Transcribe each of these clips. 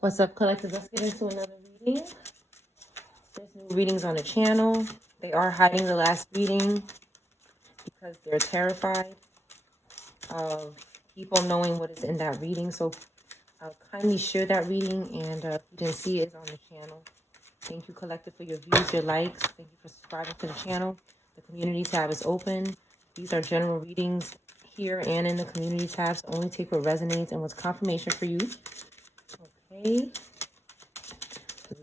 What's up, collective? Let's get into another reading. There's new readings on the channel. They are hiding the last reading because they're terrified of people knowing what is in that reading. So I'll kindly share that reading, and if you didn't see it, it's on the channel. Thank you, collective, for your views, your likes. Thank you for subscribing to the channel. The community tab is open. These are general readings here and in the community tab, so only take what resonates and what's confirmation for you. Okay,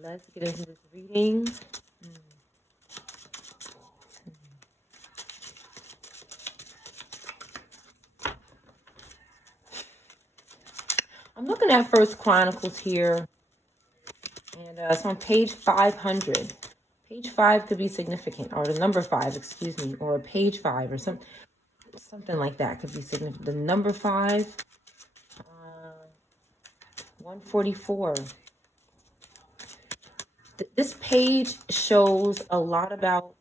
let's get into this reading. I'm looking at First Chronicles here, and it's on page 500. Page 5 could be significant, or the number 5, excuse me, or page 5, or something like that could be significant. The number 5, 144. This page shows a lot about,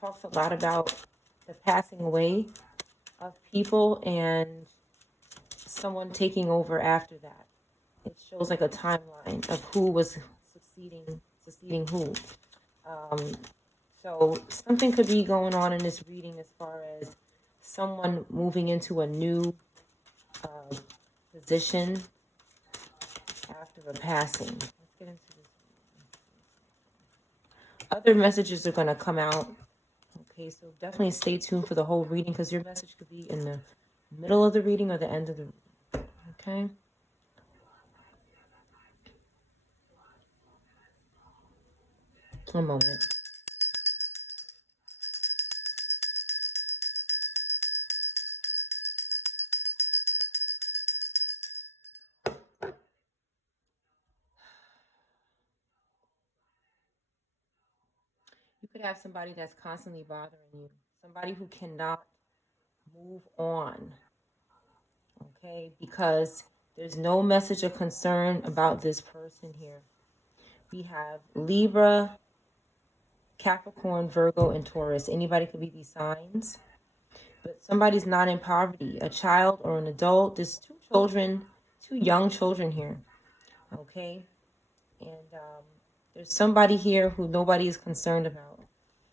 talks a lot about the passing away of people and someone taking over after that. It shows like a timeline of who was succeeding who. So something could be going on in this reading as far as someone moving into a new position after a passing. Let's get into this. Other messages are going to come out. Okay, so definitely stay tuned for the whole reading, because your message could be in the middle of the reading or the end of the reading. Okay. One moment. You could have somebody that's constantly bothering you. Somebody who cannot move on. Okay, because there's no message of concern about this person here. We have Libra, Capricorn, Virgo, and Taurus. Anybody could be these signs. But somebody's not in poverty. A child or an adult. There's two children, two young children here. Okay? And there's somebody here who nobody is concerned about.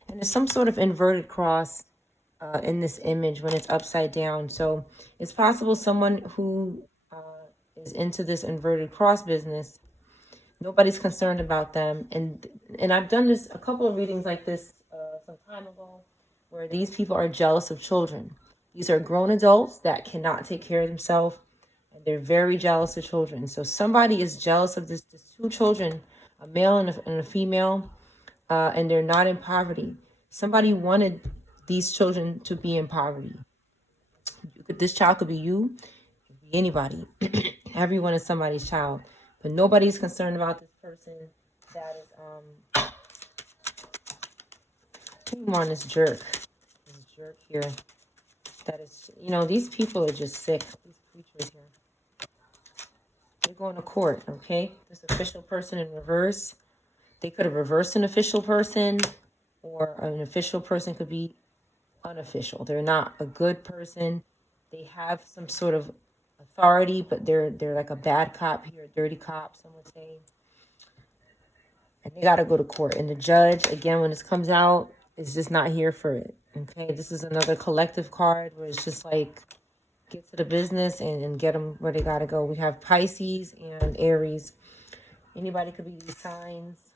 And there's some sort of inverted cross in this image when it's upside down. So it's possible someone who is into this inverted cross business, nobody's concerned about them. And I've done this, a couple of readings like this some time ago, where these people are jealous of children. These are grown adults that cannot take care of themselves, and they're very jealous of children. So somebody is jealous of these two children, a male and a female, and they're not in poverty. Somebody wanted these children to be in poverty. This child could be you, it could be anybody. Everyone is somebody's child, but nobody's concerned about this person that is on this jerk here. That is, these people are just sick. These creatures here. They're going to court, okay? This official person in reverse. They could have reversed an official person, or an official person could be unofficial. They're not a good person. They have some sort of authority, but they're like a bad cop here, a dirty cop, some would say. And they got to go to court. And the judge, again, when this comes out, is just not here for it. Okay, this is another collective card where it's just like, get to the business and get them where they got to go. We have Pisces and Aries. Anybody could be these signs.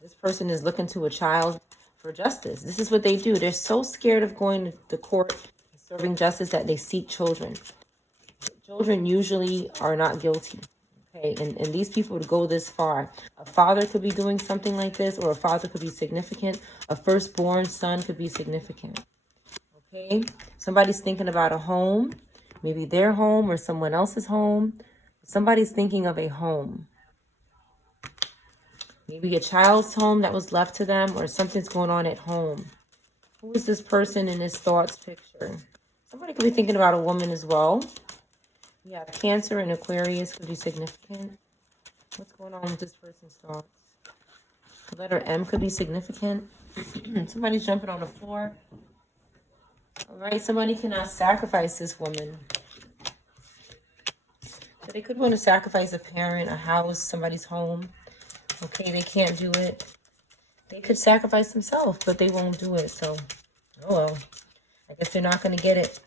This person is looking to a child for justice. This is what they do. They're so scared of going to court and serving justice that they seek children. Children usually are not guilty. Okay, and these people would go this far. A father could be doing something like this, or a father could be significant. A firstborn son could be significant. Okay, somebody's thinking about a home, maybe their home or someone else's home. Somebody's thinking of a home. Maybe a child's home that was left to them, or something's going on at home. Who is this person in this thoughts picture? Somebody could be thinking about a woman as well. Yeah, Cancer and Aquarius could be significant. What's going on with this person's thoughts? The letter M could be significant. Somebody's jumping on the floor. All right, somebody cannot sacrifice this woman. But they could want to sacrifice a parent, a house, somebody's home. Okay, they can't do it. They could sacrifice themselves, but they won't do it. So, oh well. I guess they're not going to get it.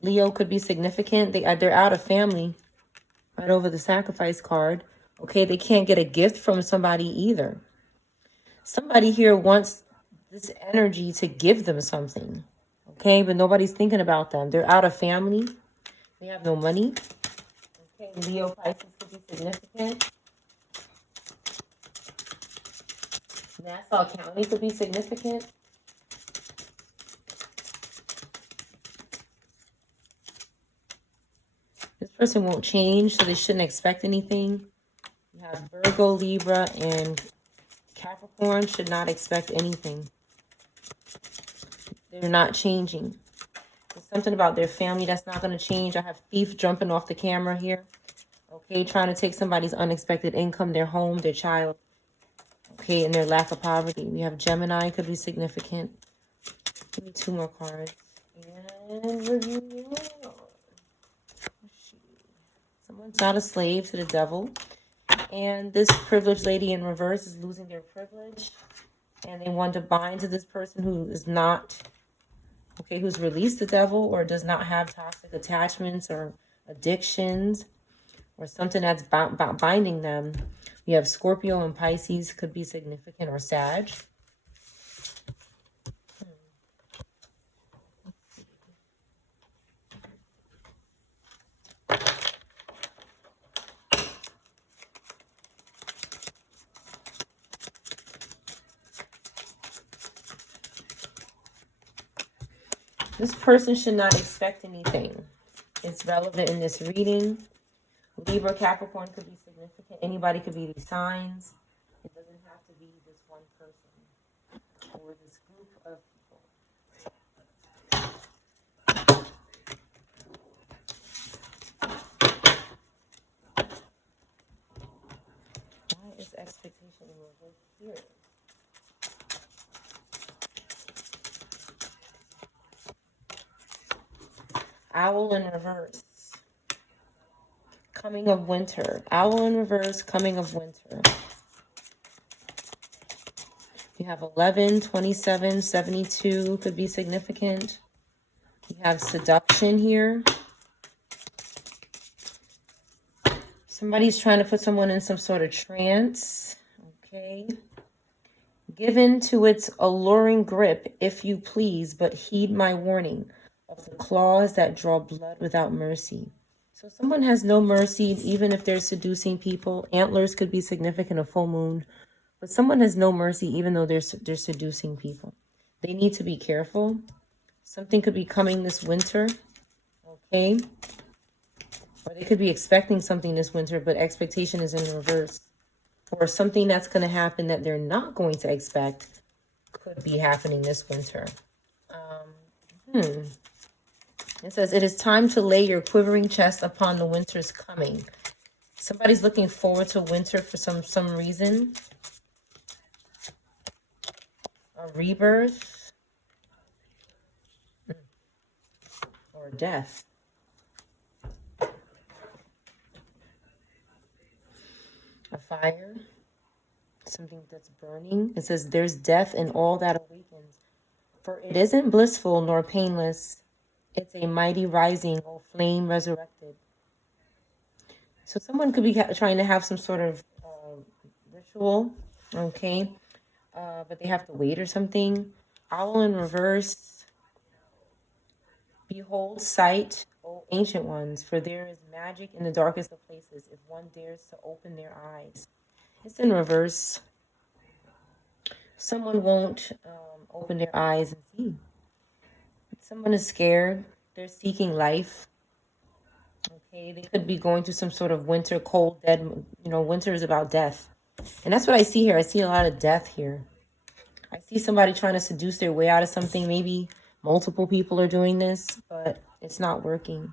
Leo could be significant. They're out of family. Right over the sacrifice card. Okay, they can't get a gift from somebody either. Somebody here wants this energy to give them something. Okay, but nobody's thinking about them. They're out of family. They have no money. Okay, Leo, Pisces could be significant. Nassau County could be significant. This person won't change, so they shouldn't expect anything. You have Virgo, Libra, and Capricorn should not expect anything. They're not changing. There's something about their family that's not going to change. I have Thief jumping off the camera here. Okay, trying to take somebody's unexpected income, their home, their child. Okay, and their lack of poverty. We have Gemini, could be significant. Give me 2 more cards. And review. Someone's not a slave to the devil. And this privileged lady in reverse is losing their privilege. And they want to bind to this person who is not, okay, who's released the devil or does not have toxic attachments or addictions or something that's binding them. We have Scorpio and Pisces, could be significant, or Sag. This person should not expect anything. It's relevant in this reading. Libra, Capricorn could be significant. Anybody could be these signs. It doesn't have to be this one person or this group of people. Why is expectation in reverse here? Owl in reverse. Coming of winter. Owl in reverse, coming of winter. You have 11, 27, 72 could be significant. You have seduction here. Somebody's trying to put someone in some sort of trance. Okay. Given to its alluring grip, if you please, but heed my warning of the claws that draw blood without mercy. So someone has no mercy, even if they're seducing people. Antlers could be significant, a full moon. But someone has no mercy, even though they're seducing people. They need to be careful. Something could be coming this winter. Okay. Or they could be expecting something this winter, but expectation is in reverse. Or something that's going to happen that they're not going to expect could be happening this winter. It says, it is time to lay your quivering chest upon the winter's coming. Somebody's looking forward to winter for some reason. A rebirth. Or death. A fire. Something that's burning. It says, there's death in all that awakens. For it isn't blissful nor painless. It's a mighty rising, O flame resurrected. So someone could be trying to have some sort of ritual, okay? But they have to wait or something. Owl in reverse. Behold sight, O ancient ones, for there is magic in the darkest of places if one dares to open their eyes. It's in reverse. Someone won't open their eyes and see. Someone is scared. They're seeking life. Okay, they could be going through some sort of winter, cold, dead. You know, winter is about death. And that's what I see here. I see a lot of death here. I see somebody trying to seduce their way out of something. Maybe multiple people are doing this, but it's not working.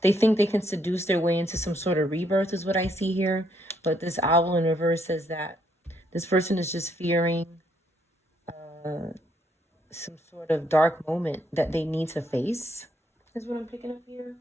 They think they can seduce their way into some sort of rebirth is what I see here. But this owl in reverse says that this person is just fearing some sort of dark moment that they need to face, is what I'm picking up here.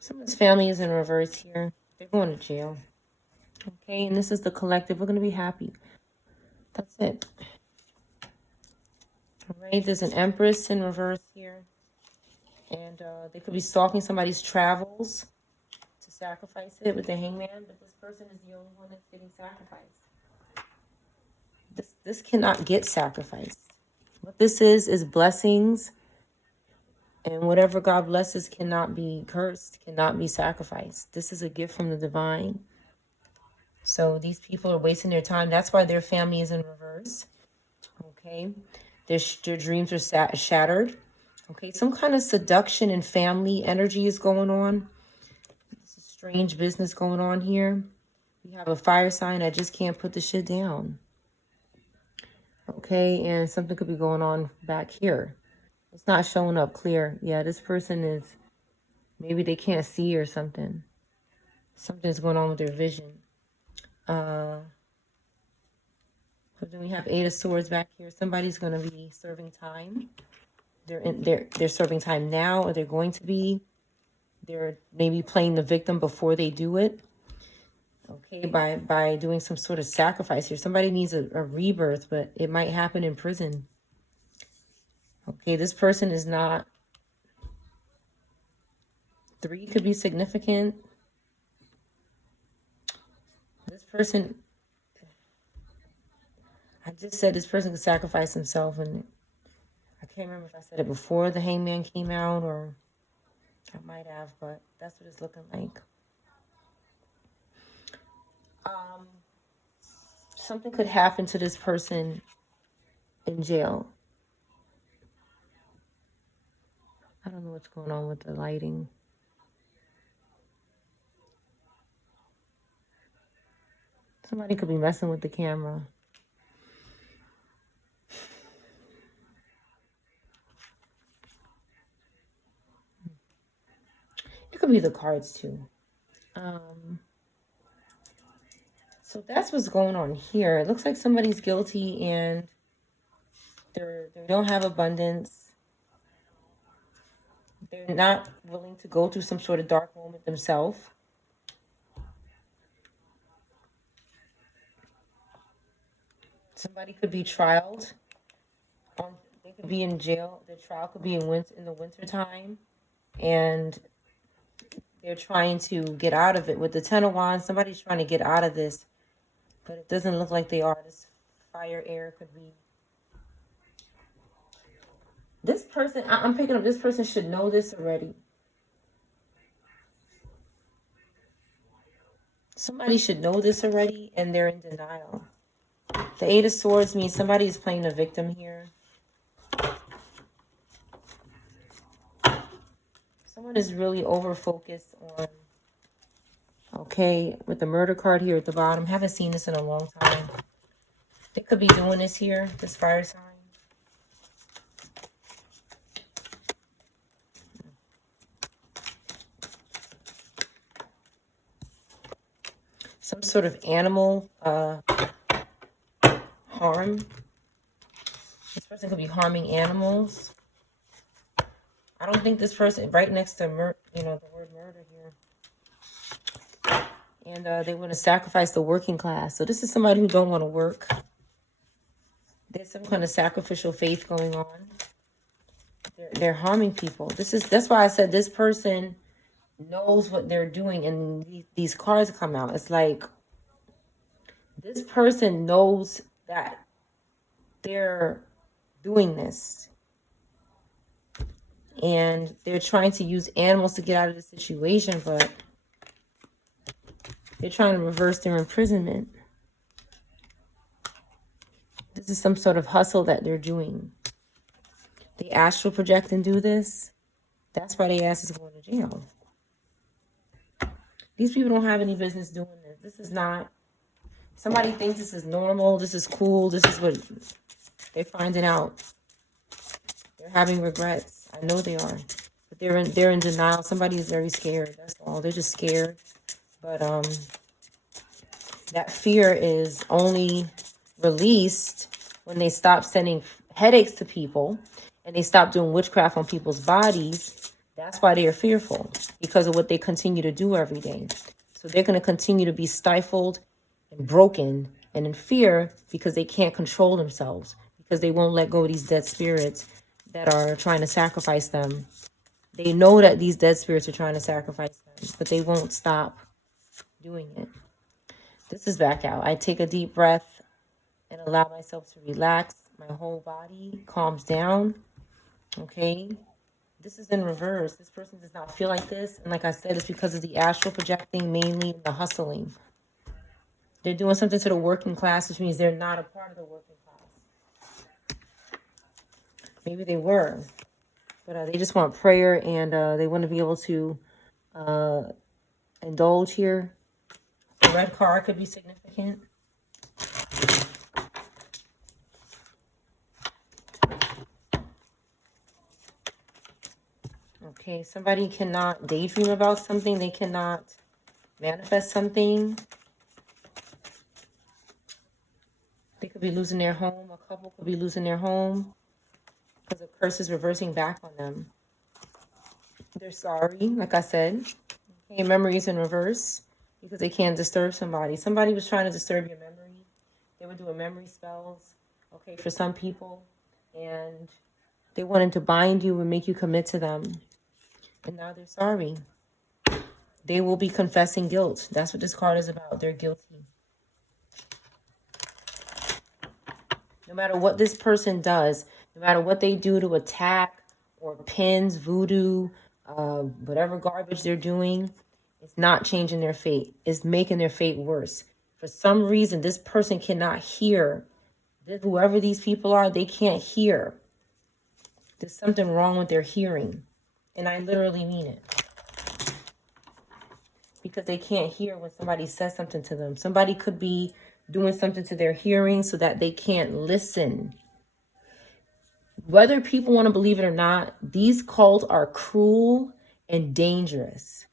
Someone's family is in reverse here. They're going to jail. Okay, and this is the collective. We're going to be happy. That's it. All right, there's an empress in reverse here. And they could be stalking somebody's travels to sacrifice it with the hangman. But this person is the only one that's getting sacrificed. This cannot get sacrificed. What this is blessings. And whatever God blesses cannot be cursed, cannot be sacrificed. This is a gift from the divine. So these people are wasting their time. That's why their family is in reverse. Okay. Their dreams are shattered. Okay. Some kind of seduction and family energy is going on. This is strange business going on here. You have a fire sign that just can't put the shit down. Okay. And something could be going on back here. It's not showing up clear. Yeah, this person is, maybe they can't see or something. Something's going on with their vision. So then we have 8 of Swords back here. Somebody's going to be serving time. They're serving time now, or they're going to be. They're maybe playing the victim before they do it. Okay, by doing some sort of sacrifice here. Somebody needs a rebirth, but it might happen in prison. Okay, this person is not. 3 could be significant. This person, I just said this person could sacrifice himself, and I can't remember if I said it before the hangman came out, or I might have, but that's what it's looking like. Something could happen to this person in jail. I don't know what's going on with the lighting. Somebody could be messing with the camera. It could be the cards too. So that's what's going on here. It looks like somebody's guilty and they don't have abundance. They're not willing to go through some sort of dark moment themselves. Somebody could be trialed. They could be in jail. Their trial could be in the winter time, and they're trying to get out of it. With the 10 of Wands, somebody's trying to get out of this, but it doesn't look like they are. This fire air could be. This person, I'm picking up, this person should know this already. Somebody should know this already, and they're in denial. The 8 of Swords means somebody is playing the victim here. Someone is really over-focused on, okay, with the murder card here at the bottom. Haven't seen this in a long time. They could be doing this here, this fire sign. Some sort of animal harm. This person could be harming animals. I don't think this person, right next to the word murder here. And they want to sacrifice the working class. So this is somebody who don't want to work. There's some kind of sacrificial faith going on. They're harming people. That's why I said this person knows what they're doing, and these cards come out. It's like this person knows that they're doing this, and they're trying to use animals to get out of the situation, but they're trying to reverse their imprisonment. This is some sort of hustle that they're doing. They astral project and do this. That's why they ass is going to jail. These people don't have any business doing this. This is not, somebody thinks this is normal, this is cool, this is what they're finding out. They're having regrets. I know they are. But they're in denial. Somebody is very scared. That's all. They're just scared. But that fear is only released when they stop sending headaches to people and they stop doing witchcraft on people's bodies. That's why they are fearful, because of what they continue to do every day. So they're going to continue to be stifled and broken and in fear because they can't control themselves, because they won't let go of these dead spirits that are trying to sacrifice them. They know that these dead spirits are trying to sacrifice them, but they won't stop doing it. This is back out. I take a deep breath and allow myself to relax. My whole body calms down. Okay. This is in reverse. This person does not feel like this. And like I said, it's because of the astral projecting, mainly the hustling. They're doing something to the working class, which means they're not a part of the working class. Maybe they were, but they just want prayer, and they want to be able to indulge here. The red card could be significant. Okay, somebody cannot daydream about something. They cannot manifest something. They could be losing their home. A couple could be losing their home because the curse is reversing back on them. They're sorry, like I said. Okay, memories in reverse because they can't disturb somebody. Somebody was trying to disturb your memory. They were doing memory spells, okay, for some people. And they wanted to bind you and make you commit to them. And now they're sorry. They will be confessing guilt. That's what this card is about. They're guilty. No matter what this person does, no matter what they do to attack or pins, voodoo, whatever garbage they're doing, it's not changing their fate. It's making their fate worse. For some reason, this person cannot hear. Whoever these people are, they can't hear. There's something wrong with their hearing. And I literally mean it. Because they can't hear when somebody says something to them. Somebody could be doing something to their hearing so that they can't listen. Whether people want to believe it or not, these cults are cruel and dangerous.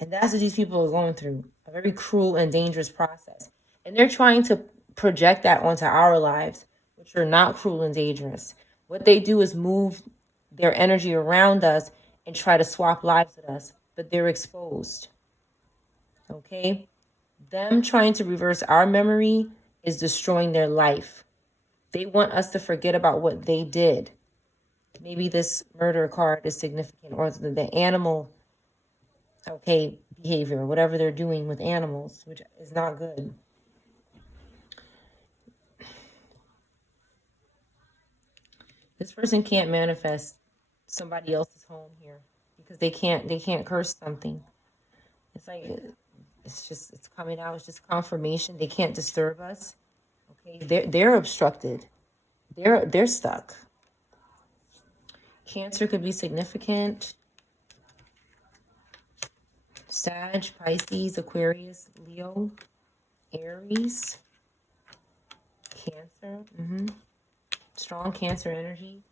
And that's what these people are going through. A very cruel and dangerous process. And they're trying to project that onto our lives, which are not cruel and dangerous. What they do is move their energy around us and try to swap lives with us. But they're exposed. Okay? Them trying to reverse our memory is destroying their life. They want us to forget about what they did. Maybe this murder card is significant, or the animal, okay, behavior, whatever they're doing with animals, which is not good. This person can't manifest somebody else's home here because they can't curse something. It's like it's coming out. It's just confirmation. They can't disturb us. Okay, they're obstructed. They're stuck. Cancer could be significant. Sag, Pisces, Aquarius, Leo, Aries, Cancer. Strong Cancer energy.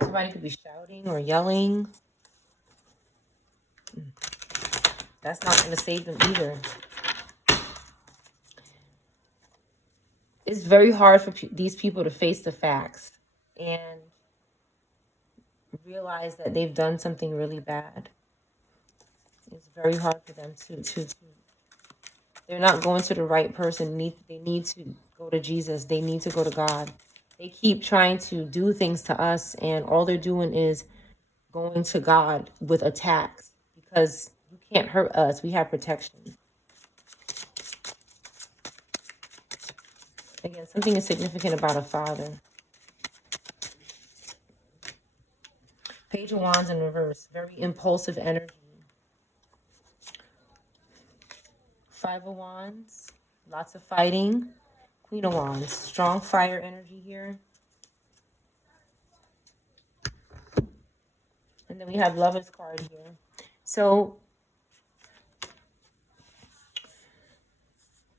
Somebody could be shouting or yelling. That's not going to save them either. It's very hard for these people to face the facts and realize that they've done something really bad. It's very hard for them to they're not going to the right person. They need to go to Jesus. They need to go to God. They keep trying to do things to us, and all they're doing is going to God with attacks because you can't hurt us. We have protection. Again, something is significant about a father. Page of Wands in reverse. Very impulsive energy. Five of Wands. Lots of fighting. Queen of Wands. Strong fire energy here. And then we have Lover's card here. So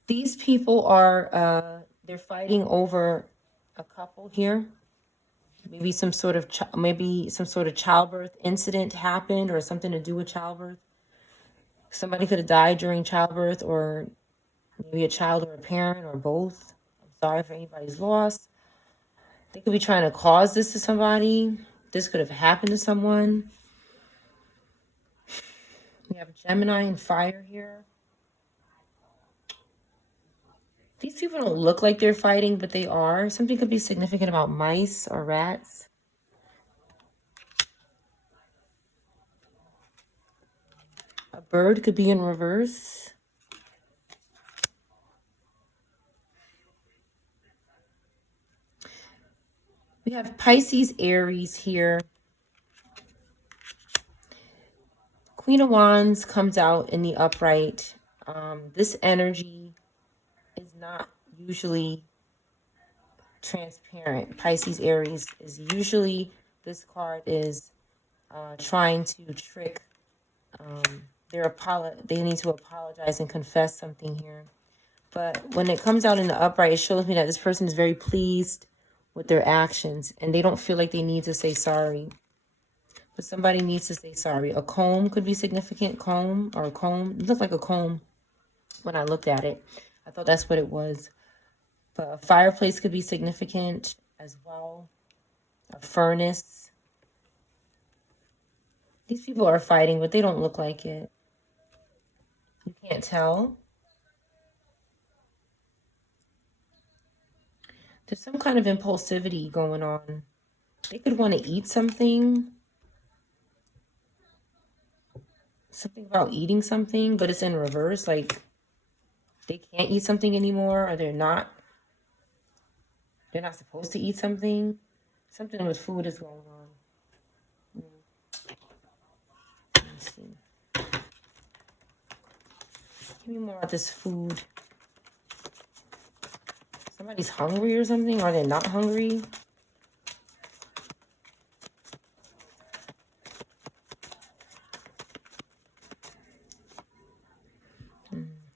These people are, they're fighting over a couple here. Maybe some sort of childbirth incident happened, or something to do with childbirth. Somebody could have died during childbirth, or maybe a child or a parent, or both. I'm sorry for anybody's loss. They could be trying to cause this to somebody. This could have happened to someone. We have Gemini and fire here. These people don't look like they're fighting, but they are. Something could be significant about mice or rats. A bird could be in reverse. We have Pisces, Aries here. Queen of Wands comes out in the upright. This energy is not usually transparent. Pisces, Aries is usually, this card is trying to trick. They need to apologize and confess something here. But when it comes out in the upright, it shows me that this person is very pleased with their actions, and they don't feel like they need to say sorry. But somebody needs to say sorry. A comb could be significant. Comb or a comb. It looked like a comb when I looked at it. I thought that's what it was. But a fireplace could be significant as well. A furnace. These people are fighting, but they don't look like it. You can't tell. There's some kind of impulsivity going on. They could want to eat something. Something about eating something, but it's in reverse. Like, they can't eat something anymore, or they're not supposed to eat something. Something with food is going on. Let me see. Give me more about this food. Somebody's hungry or something? Are they not hungry?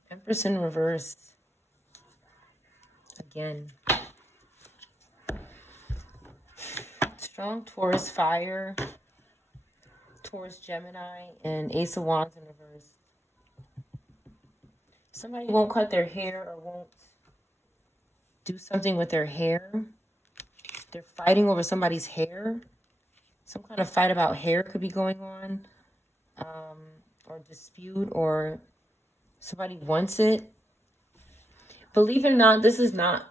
Empress in reverse. Again. Strong Taurus fire. Taurus Gemini. And Ace of Wands in reverse. Somebody won't cut their hair or won't do something with their hair. They're fighting over somebody's hair. Some kind of fight about hair could be going on. Or dispute, or somebody wants it. Believe it or not, this is not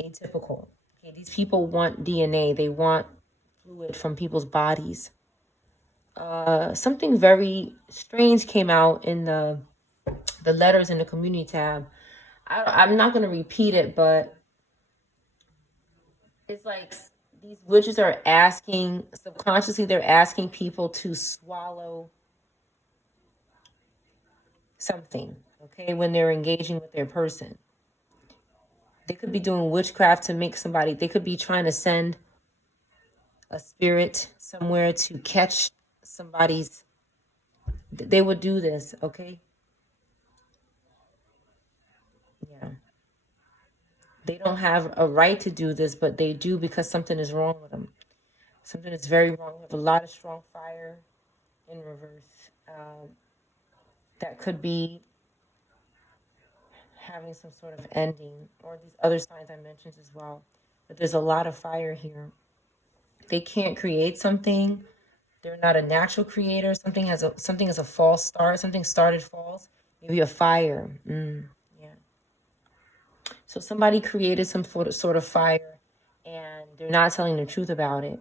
atypical. Okay, these people want DNA. They want fluid from people's bodies. Something very strange came out in the letters in the community tab. I'm not going to repeat it, but it's like these witches are asking, subconsciously, they're asking people to swallow something, okay, when they're engaging with their person. They could be doing witchcraft to make somebody, they could be trying to send a spirit somewhere to catch somebody's, they would do this, okay? Yeah. They don't have a right to do this, but they do because something is wrong with them. Something is very wrong. We have a lot of strong fire in reverse. That could be having some sort of ending, or these other signs I mentioned as well. But there's a lot of fire here. They can't create something. They're not a natural creator. Something is a false start. Something started false. Maybe a fire. Yeah. So somebody created some sort of fire, and they're not telling the truth about it.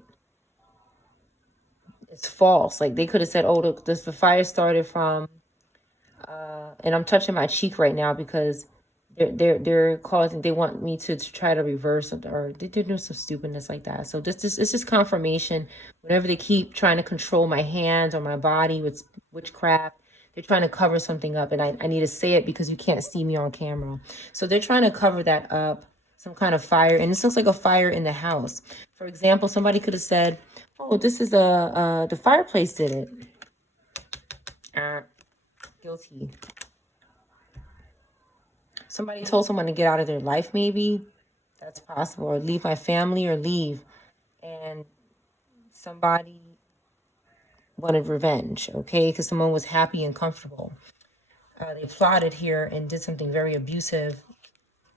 It's false. Like, they could have said, "Oh, the fire started from," and I'm touching my cheek right now because they're causing. They want me to try to reverse it, or they're doing some stupidness like that. So this it's just confirmation. Whenever they keep trying to control my hands or my body with witchcraft, they're trying to cover something up, and I need to say it because you can't see me on camera. So they're trying to cover that up, some kind of fire, and this looks like a fire in the house. For example, somebody could have said, "Oh, this is the fireplace did it." Guilty. Somebody told someone to get out of their life, maybe. That's possible. Or leave my family, or leave. And somebody wanted revenge, okay? Because someone was happy and comfortable. They plotted here and did something very abusive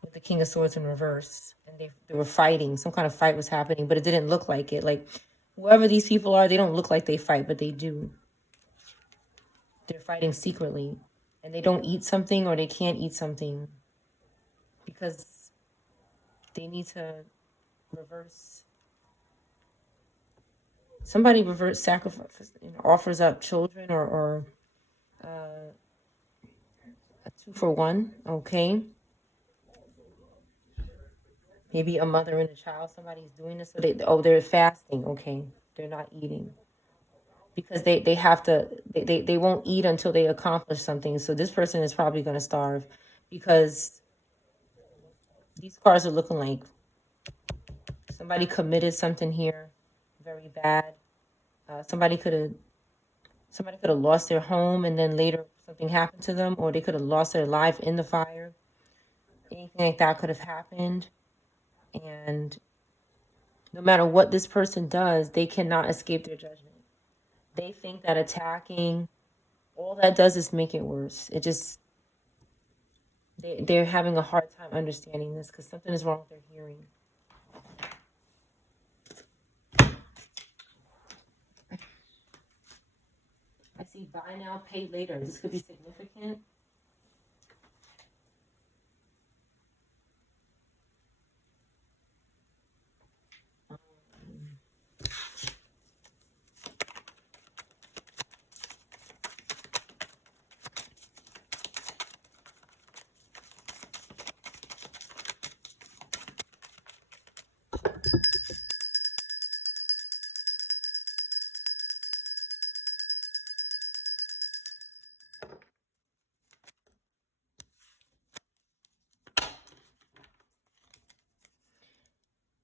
with the King of Swords in reverse. And they were fighting. Some kind of fight was happening, but it didn't look like it. Like, whoever these people are, they don't look like they fight, but they do. They're fighting secretly. And they don't eat something, or they can't eat something, because they need to reverse. Somebody reverse sacrifice, offers up children, or a 2-for-1, okay? Maybe a mother and a child, somebody's doing this. So they're fasting, okay? They're not eating. Because they have to, they won't eat until they accomplish something. So this person is probably going to starve, because these cards are looking like somebody committed something here very bad. Somebody could have lost their home, and then later something happened to them, or they could have lost their life in the fire. Anything like that could have happened. And no matter what this person does, they cannot escape their judgment. They think that attacking, all that does is make it worse. It just, they're having a hard time understanding this, because something is wrong with their hearing. I see buy now, pay later. This could be significant.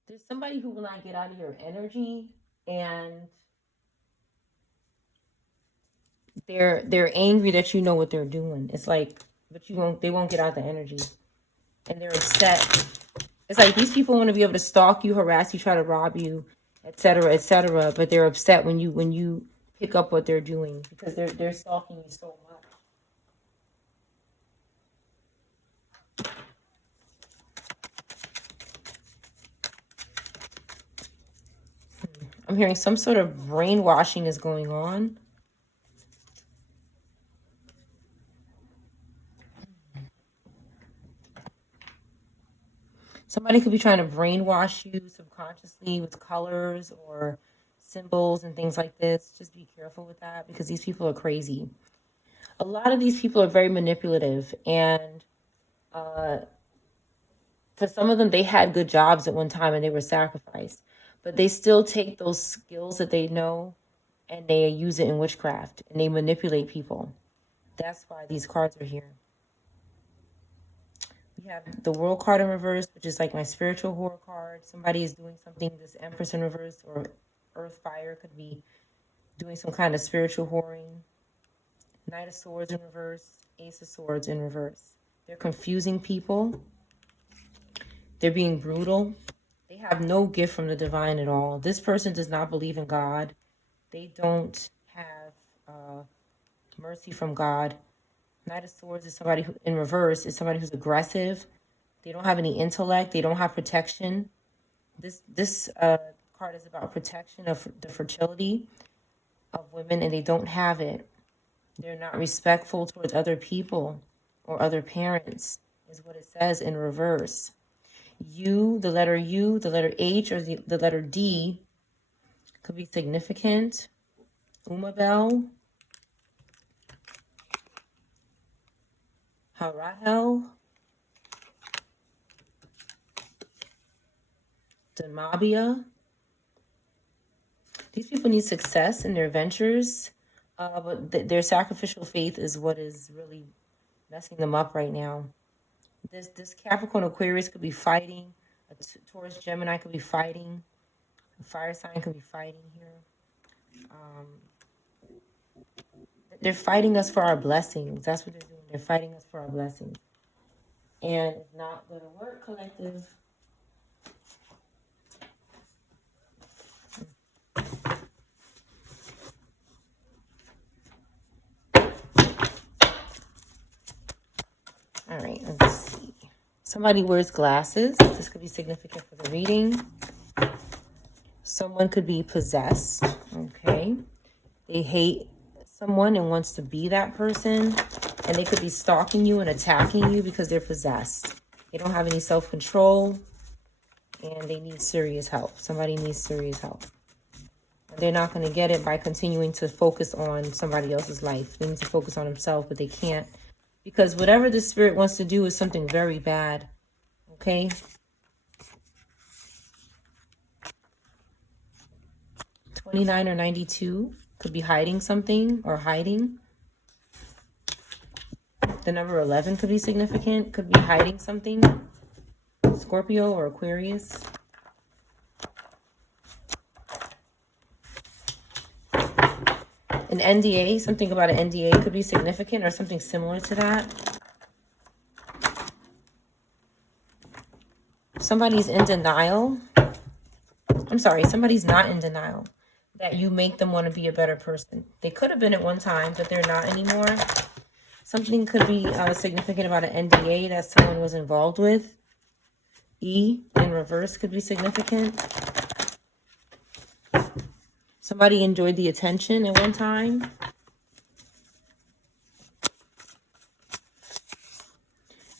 There's somebody who will not get out of your energy, and they're angry that you know what they're doing. It's like, but they won't get out the energy, and they're upset. It's like these people want to be able to stalk you, harass you, try to rob you, etc., but they're upset when you pick up what they're doing, because they're stalking you so much. I'm hearing some sort of brainwashing is going on. Somebody could be trying to brainwash you subconsciously with colors or symbols and things like this. Just be careful with that, because these people are crazy. A lot of these people are very manipulative, and for some of them, they had good jobs at one time and they were sacrificed. But they still take those skills that they know and they use it in witchcraft, and they manipulate people. That's why these cards are here. We have the World card in reverse, which is like my spiritual horror card. Somebody is doing something, this Empress in reverse, or Earth Fire could be doing some kind of spiritual whoring. Knight of Swords in reverse, Ace of Swords in reverse. They're confusing people. They're being brutal. They have no gift from the divine at all. This person does not believe in God. They don't have mercy from God. Knight of Swords is somebody who, in reverse, is somebody who's aggressive. They don't have any intellect. They don't have protection. This card is about protection of the fertility of women, and they don't have it. They're not respectful towards other people or other parents, is what it says in reverse. U, the letter H, or the letter D could be significant. Umabel, Harahel, Demabia. These people need success in their ventures, but their sacrificial faith is what is really messing them up right now. This Capricorn Aquarius could be fighting. A Taurus Gemini could be fighting. A fire sign could be fighting here. They're fighting us for our blessings. That's what they're doing. They're fighting us for our blessings. and it's not going to work, collective. All right, let's see. Somebody wears glasses. This could be significant for the reading. Someone could be possessed, okay? They hate someone and wants to be that person, and they could be stalking you and attacking you because they're possessed. They don't have any self-control, and they need serious help. Somebody needs serious help. They're not going to get it by continuing to focus on somebody else's life. They need to focus on themselves, but they can't, because whatever the spirit wants to do is something very bad, okay? 29 or 92 could be hiding something or hiding. The number 11 could be significant, could be hiding something. Scorpio or Aquarius. An NDA, something about an NDA could be significant or something similar to that. Somebody's in denial. I'm sorry, somebody's not in denial that you make them want to be a better person. They could have been at one time, but they're not anymore. Something could be significant about an NDA that someone was involved with. E in reverse could be significant. Somebody enjoyed the attention at one time.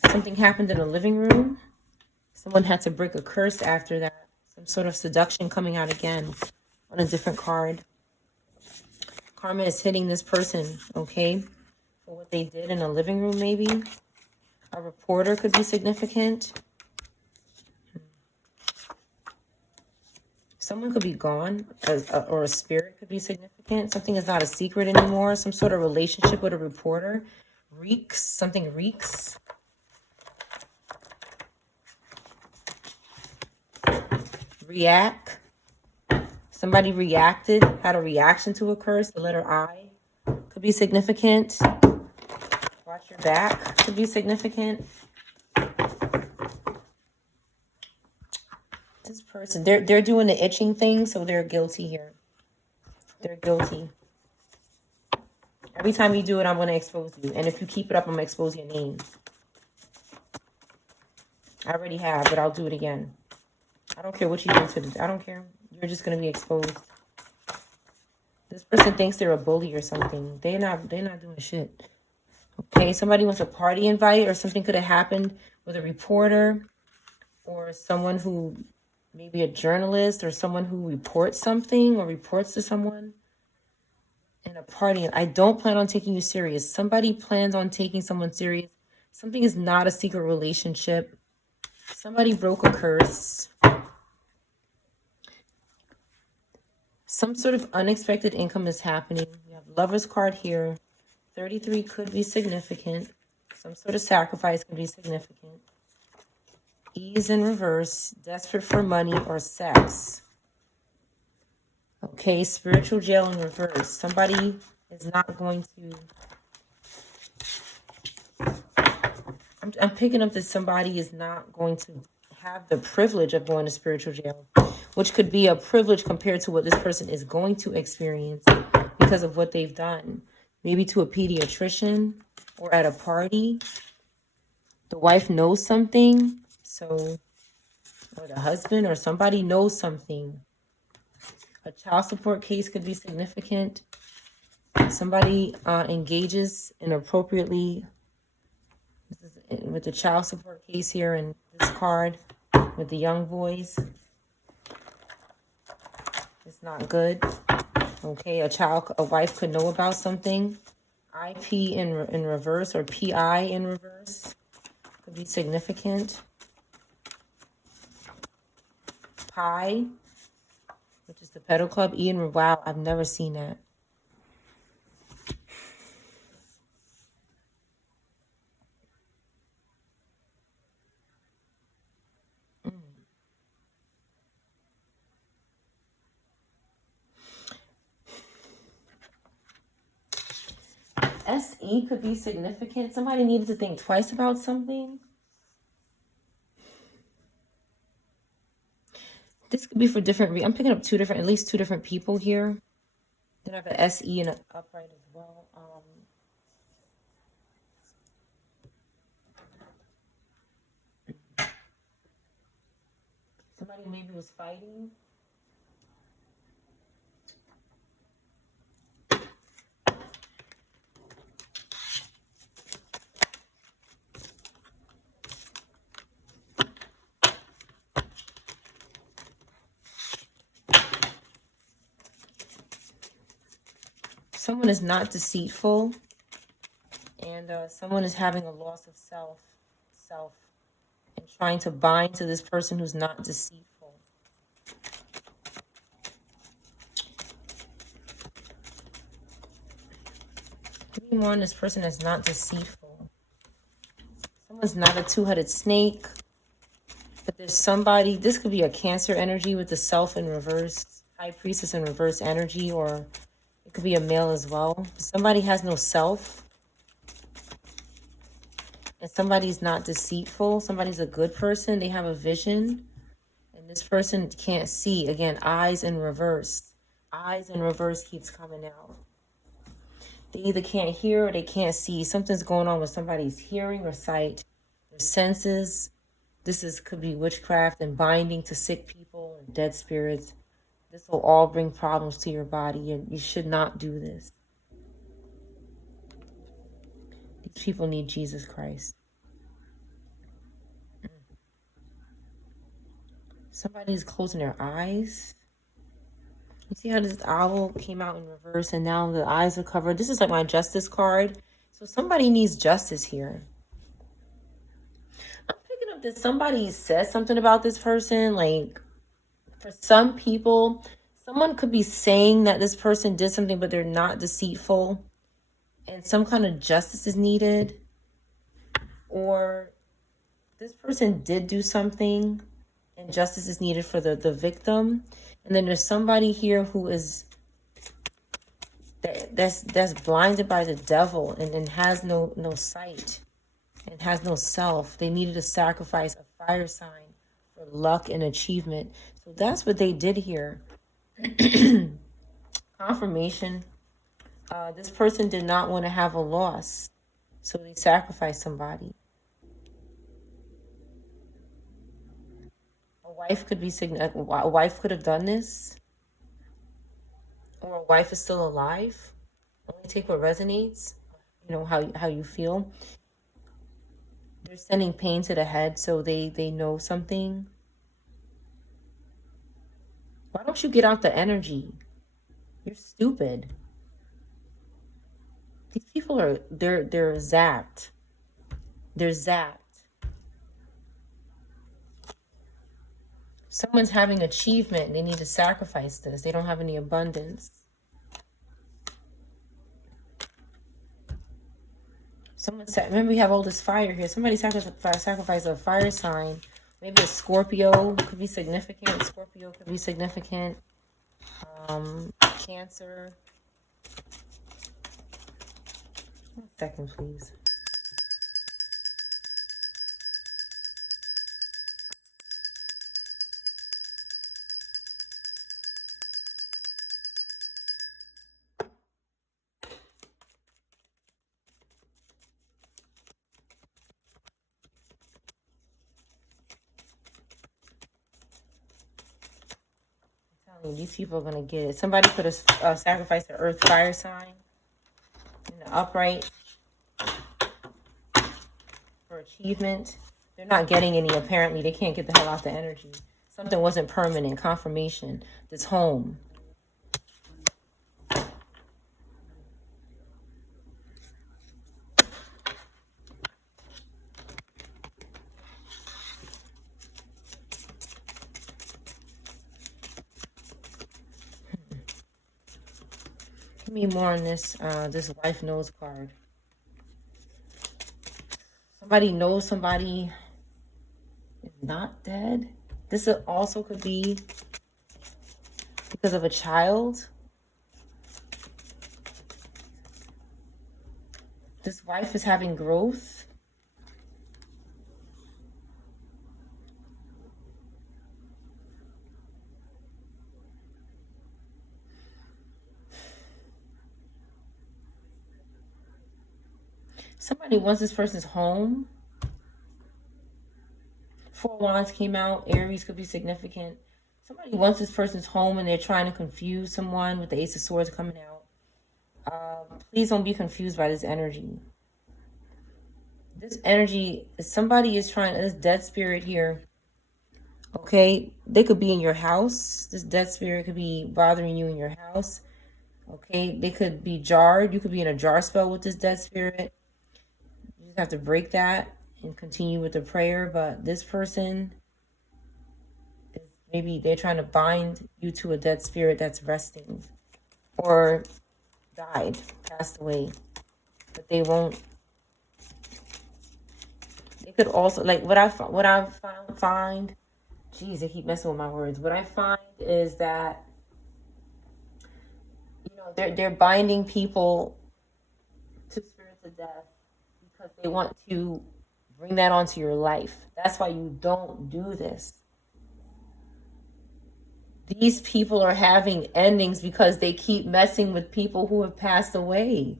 Something happened in a living room. Someone had to break a curse after that. Some sort of seduction coming out again on a different card. Karma is hitting this person, okay, for what they did in a living room maybe. A reporter could be significant. Someone could be gone, or a spirit could be significant. Something is not a secret anymore. Some sort of relationship with a reporter. Reeks, something reeks. React. Somebody reacted, had a reaction to a curse. The letter I could be significant. Watch your back could be significant. This person, they're doing the itching thing, so they're guilty here. They're guilty. Every time you do it, I'm going to expose you. And if you keep it up, I'm going to expose your name. I already have, but I'll do it again. I don't care what you do to this. I don't care. You're just going to be exposed. This person thinks they're a bully or something. They're not doing shit. Okay, somebody wants a party invite, or something could have happened with a reporter or someone who, maybe a journalist or someone who reports something or reports to someone in a party. I don't plan on taking you serious. Somebody plans on taking someone serious. Something is not a secret relationship. Somebody broke a curse. Some sort of unexpected income is happening. We have Lover's card here. 33 could be significant. Some sort of sacrifice could be significant. Ease in reverse. Desperate for money or sex. Okay, spiritual jail in reverse. Somebody is not going to... I'm picking up that somebody is not going to have the privilege of going to spiritual jail, which could be a privilege compared to what this person is going to experience because of what they've done. Maybe to a pediatrician or at a party. The wife knows something, so, or the husband or somebody knows something. A child support case could be significant. Somebody engages inappropriately. This is with the child support case here in this card with the young boys. It's not good. Okay, a wife could know about something. IP in reverse or PI in reverse could be significant. Pi, which is the pedal club. E in wow, I've never seen that. SE could be significant. Somebody needed to think twice about something. This could be for different I'm picking up at least two different people here. Then I have an SE and an upright as well. Somebody maybe was fighting. Someone is not deceitful, and someone is having a loss of self, and trying to bind to this person who's not deceitful. Give me more on this person that's not deceitful. Someone's not a two-headed snake, but there's somebody, this could be a Cancer energy with the self in reverse, High Priestess in reverse energy, or it could be a male as well. Somebody has no self, and somebody's not deceitful. Somebody's a good person. They have a vision, and this person can't see. Again, eyes in reverse. Eyes in reverse keeps coming out. They either can't hear or they can't see. Something's going on with somebody's hearing or sight, their senses. Could be witchcraft and binding to sick people and dead spirits. This will all bring problems to your body, and you should not do this. These people need Jesus Christ. Somebody's closing their eyes. You see how this owl came out in reverse and now the eyes are covered? This is like my justice card. So somebody needs justice here. I'm picking up that somebody says something about this person. Like, for some people, someone could be saying that this person did something, but they're not deceitful, and some kind of justice is needed. Or this person did do something and justice is needed for the victim. And then there's somebody here who is that's blinded by the devil and has no sight and has no self. They needed to sacrifice a fire sign for luck and achievement. So that's what they did here. Confirmation. This person did not want to have a loss, so they sacrificed somebody. A wife could have done this, or a wife is still alive. Only take what resonates. You know how you feel. They're sending pain to the head, so they know something. Why don't you get out the energy? You're stupid. These people they're zapped. They're zapped. Someone's having achievement. They need to sacrifice this. They don't have any abundance. Someone said, remember we have all this fire here. Somebody sacrificed a fire sign. Maybe a Scorpio could be significant. Scorpio could be significant. Cancer. 1 second, please. These people are going to get it. Somebody could have sacrificed the earth fire sign in the upright for achievement. They're not getting any, apparently. They can't get the hell out the energy. Something wasn't permanent. Confirmation. This home. Give me more on this wife knows card. Somebody knows somebody is not dead. This also could be because of a child. This wife is having growth. Somebody wants this person's home. Four Wands came out. Aries could be significant. Somebody wants this person's home and they're trying to confuse someone with the Ace of Swords coming out. Please don't be confused by this energy. This energy, somebody is trying, this dead spirit here, okay? They could be in your house. This dead spirit could be bothering you in your house, okay? They could be jarred. You could be in a jar spell with this dead spirit. You just have to break that and continue with the prayer. But this person is, maybe they're trying to bind you to a dead spirit that's resting or died, passed away, but they won't. They could also, like, what I find, geez, I keep messing with my words. What I find is that, you know, they're binding people to spirits of death because they want to bring that onto your life. That's why you don't do this. These people are having endings because they keep messing with people who have passed away.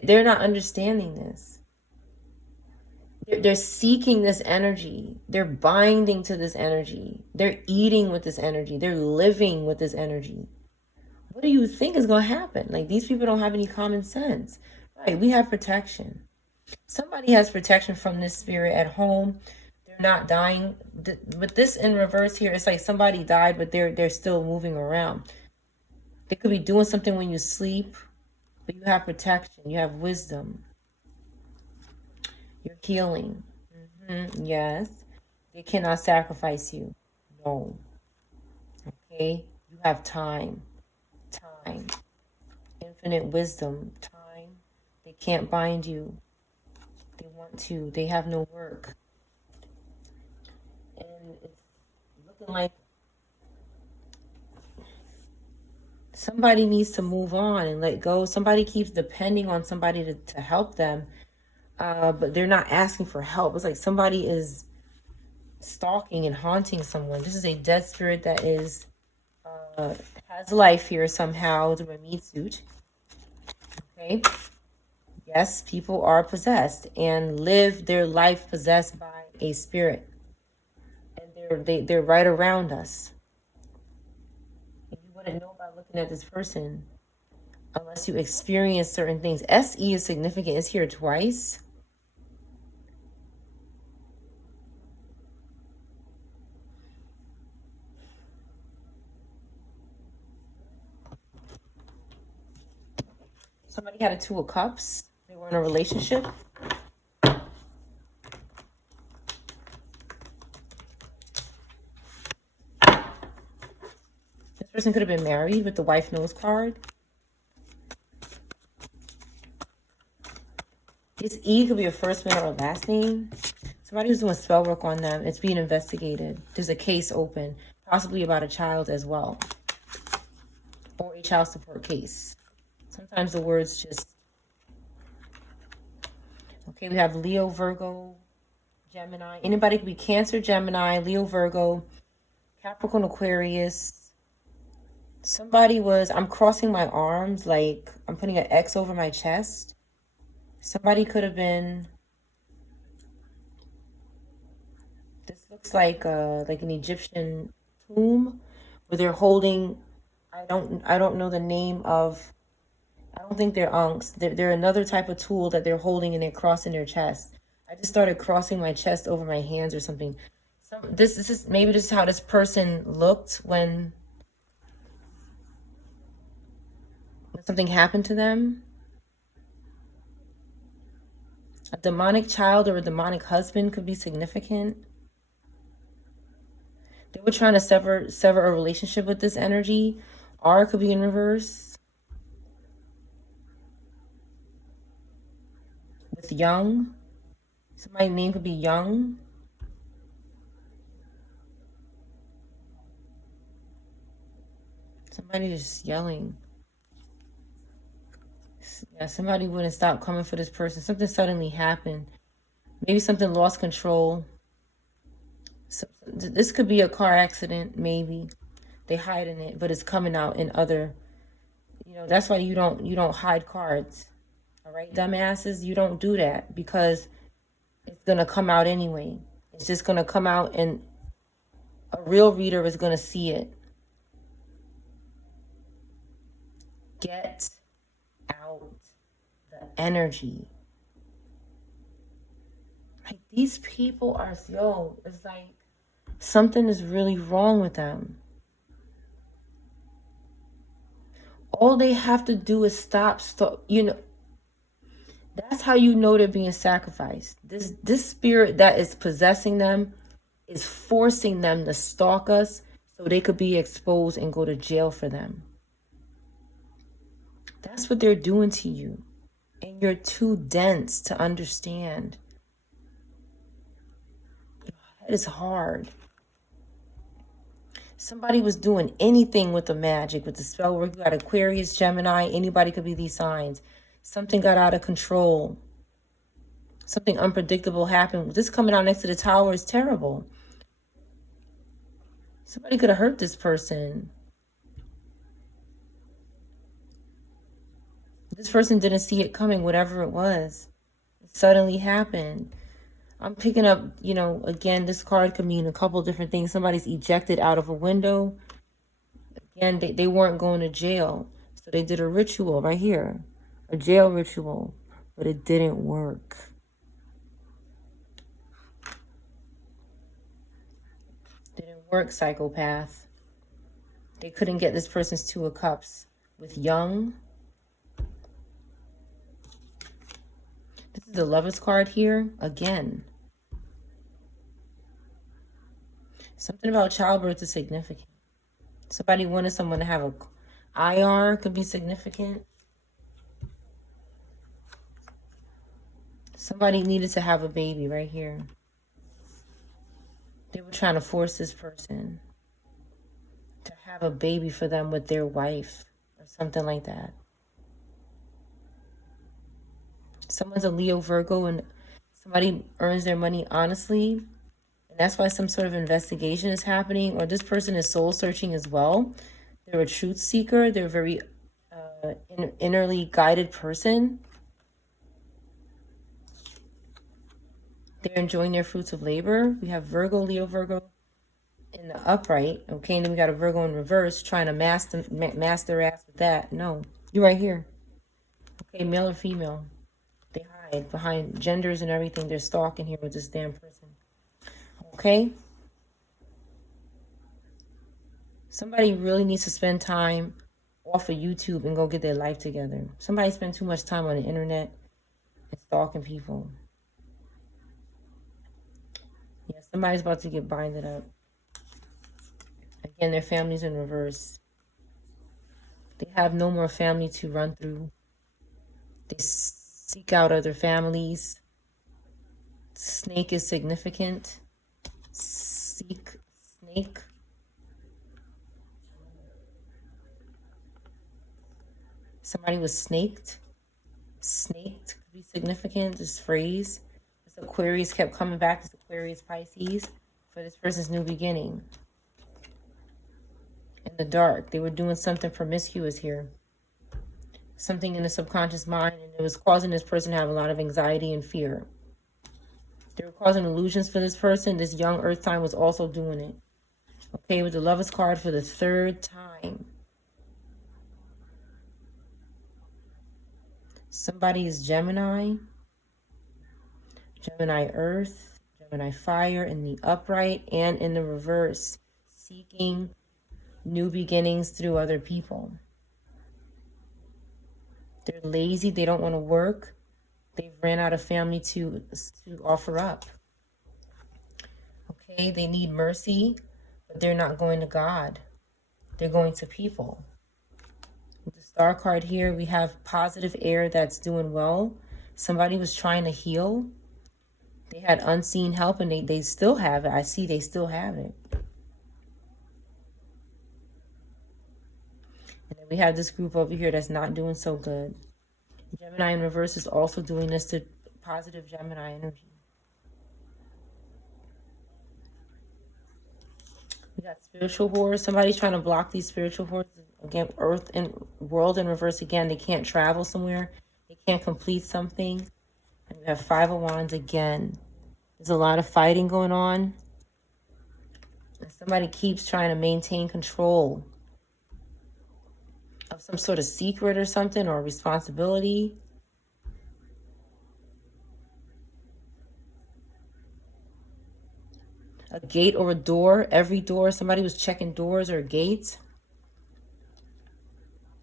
They're not understanding this. They're seeking this energy. They're binding to this energy. They're eating with this energy. They're living with this energy. What do you think is going to happen? Like, these people don't have any common sense. Right, we have protection. Somebody has protection from this spirit at home. They're not dying. But this in reverse here, it's like somebody died, but they're still moving around. They could be doing something when you sleep, but you have protection. You have wisdom. You're healing. Yes. They cannot sacrifice you. No. Okay? You have time. Time. Infinite wisdom. Time. They can't bind you. They want to. They have no work. And it's looking like somebody needs to move on and let go. Somebody keeps depending on somebody to help them. But they're not asking for help. It's like somebody is stalking and haunting someone. This is a dead spirit that is has life here somehow through a meat suit. Okay. Yes, people are possessed and live their life possessed by a spirit. And they're right around us. And you wouldn't know by looking at this person unless you experience certain things. SE is significant. It's here twice. Somebody had a Two of Cups. They were in a relationship. This person could have been married with the wife knows card. This E could be a first name or a last name. Somebody who's doing spell work on them. It's being investigated. There's a case open, possibly about a child as well, or a child support case. Sometimes the words just... Okay, we have Leo, Virgo, Gemini. Anybody could be Cancer, Gemini, Leo, Virgo, Capricorn, Aquarius. Somebody was... I'm crossing my arms, like I'm putting an X over my chest. Somebody could have been... This looks like an Egyptian tomb where they're holding... I don't know the name of... I don't think they're unks. They're another type of tool that they're holding and they're crossing their chest. I just started crossing my chest over my hands or something. So this is maybe this is how this person looked when something happened to them. A demonic child or a demonic husband could be significant. They were trying to sever a relationship with this energy. R could be in reverse. With Young. Somebody's name could be Young. Somebody just yelling. Yeah, somebody wouldn't stop coming for this person. Something suddenly happened. Maybe something lost control. So, this could be a car accident, maybe. They hide in it, but it's coming out in other, That's why you don't hide cards. All right, dumbasses, you don't do that, because it's going to come out anyway. It's just going to come out, and a real reader is going to see it. Get out the energy. Like, these people are, it's like something is really wrong with them. All they have to do is stop. That's how you know they're being sacrificed. This spirit that is possessing them is forcing them to stalk us so they could be exposed and go to jail for them. That's what they're doing to you. And you're too dense to understand. It is hard. Somebody was doing anything with the magic, with the spell work. You got Aquarius, Gemini, anybody could be these signs. Something got out of control. Something unpredictable happened. This coming out next to the tower is terrible. Somebody could have hurt this person. This person didn't see it coming, whatever it was. It suddenly happened. I'm picking up, again, this card could mean a couple different things. Somebody's ejected out of a window. Again, they weren't going to jail. So they did a ritual right here. A jail ritual. But it didn't work. Didn't work, psychopath. They couldn't get this person's Two of Cups with Young. This is the Lover's card here. Again. Something about childbirth is significant. Somebody wanted someone to have a IR, could be significant. Somebody needed to have a baby right here. They were trying to force this person to have a baby for them with their wife or something like that. Someone's a Leo, Virgo, and somebody earns their money honestly. And that's why some sort of investigation is happening. Or this person is soul searching as well. They're a truth seeker. They're a very innerly guided person. They're enjoying their fruits of labor. We have Virgo, Leo, Virgo in the upright. Okay, and then we got a Virgo in reverse trying to mask their ass with that. No, you're right here. Okay, male or female. They hide behind genders and everything. They're stalking here with this damn person. Okay? Somebody really needs to spend time off of YouTube and go get their life together. Somebody spend too much time on the internet and stalking people. Yeah, somebody's about to get binded up. Again, their family's in reverse. They have no more family to run through. They seek out other families. Snake is significant. Seek snake. Somebody was snaked. Snaked could be significant, this phrase. This Aquarius kept coming back, this Aquarius Pisces, for this person's new beginning. In the dark, they were doing something promiscuous here. Something in the subconscious mind, and it was causing this person to have a lot of anxiety and fear. They were causing illusions for this person. This young earth sign was also doing it. Okay, with the Lover's card for the third time. Somebody is Gemini. Gemini earth. Gemini fire in the upright and in the reverse. Seeking new beginnings through other people. They're lazy. They don't want to work. They've ran out of family to offer up. Okay, they need mercy, but they're not going to God. They're going to people. With the Star card here, we have positive air that's doing well. Somebody was trying to heal. They had unseen help, and they still have it. I see they still have it. And then we have this group over here that's not doing so good. Gemini in reverse is also doing this to positive Gemini energy. We got spiritual whores. Somebody's trying to block these spiritual whores. Again, earth and world in reverse again. They can't travel somewhere. They can't complete something. And we have Five of Wands again. There's a lot of fighting going on. And somebody keeps trying to maintain control of some sort of secret or something, or responsibility. A gate or a door. Every door. Somebody was checking doors or gates.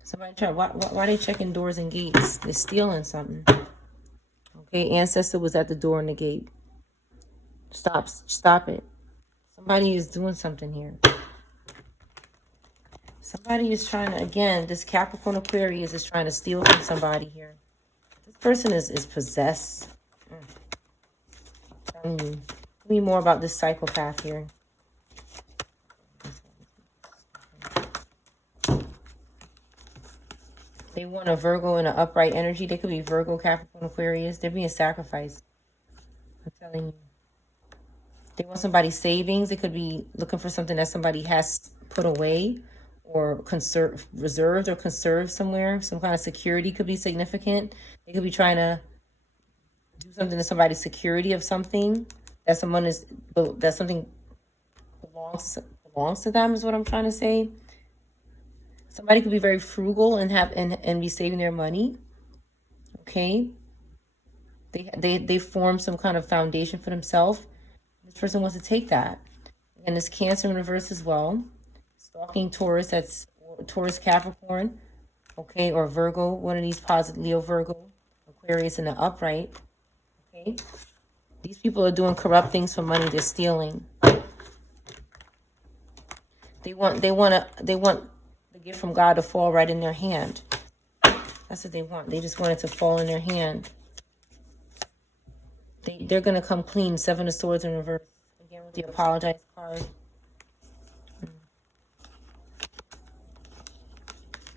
Somebody try. Why are they checking doors and gates? They're stealing something. Okay, ancestor was at the door and the gate. Stop it. Somebody is doing something here. Somebody is trying to, again, this Capricorn Aquarius is trying to steal from somebody here. This person is possessed. Tell me more about this psychopath here. They want a Virgo in an upright energy. They could be Virgo, Capricorn, Aquarius. They're being sacrificed. I'm telling you. They want somebody's savings. They could be looking for something that somebody has put away or reserved or conserved somewhere. Some kind of security could be significant. They could be trying to do something to somebody's security of something that something belongs to them, is what I'm trying to say. Somebody could be very frugal and be saving their money. Okay. They form some kind of foundation for themselves. This person wants to take that. And it's Cancer in reverse as well. Stalking Taurus, that's Taurus Capricorn. Okay, or Virgo, one of these positive, Leo Virgo, Aquarius in the upright. Okay. These people are doing corrupt things for money. They're stealing. They want the gift from God to fall right in their hand. That's what they want. They just want it to fall in their hand. They're going to come clean. Seven of Swords in reverse. Again with the apologize card.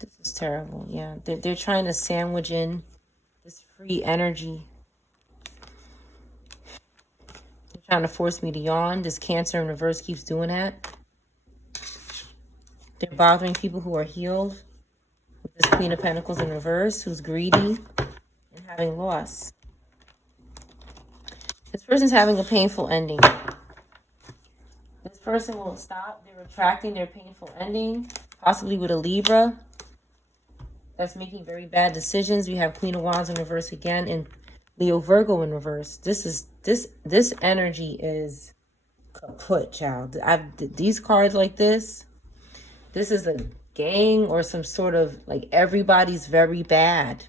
This is terrible. Yeah, they're trying to sandwich in this free energy. They're trying to force me to yawn. This Cancer in reverse keeps doing that. They're bothering people who are healed. With this Queen of Pentacles in reverse, who's greedy and having loss. This person's having a painful ending. This person won't stop. They're retracting their painful ending, possibly with a Libra that's making very bad decisions. We have Queen of Wands in reverse again and Leo Virgo in reverse. This energy is kaput, child. These cards like this is a gang or some sort of, like, everybody's very bad.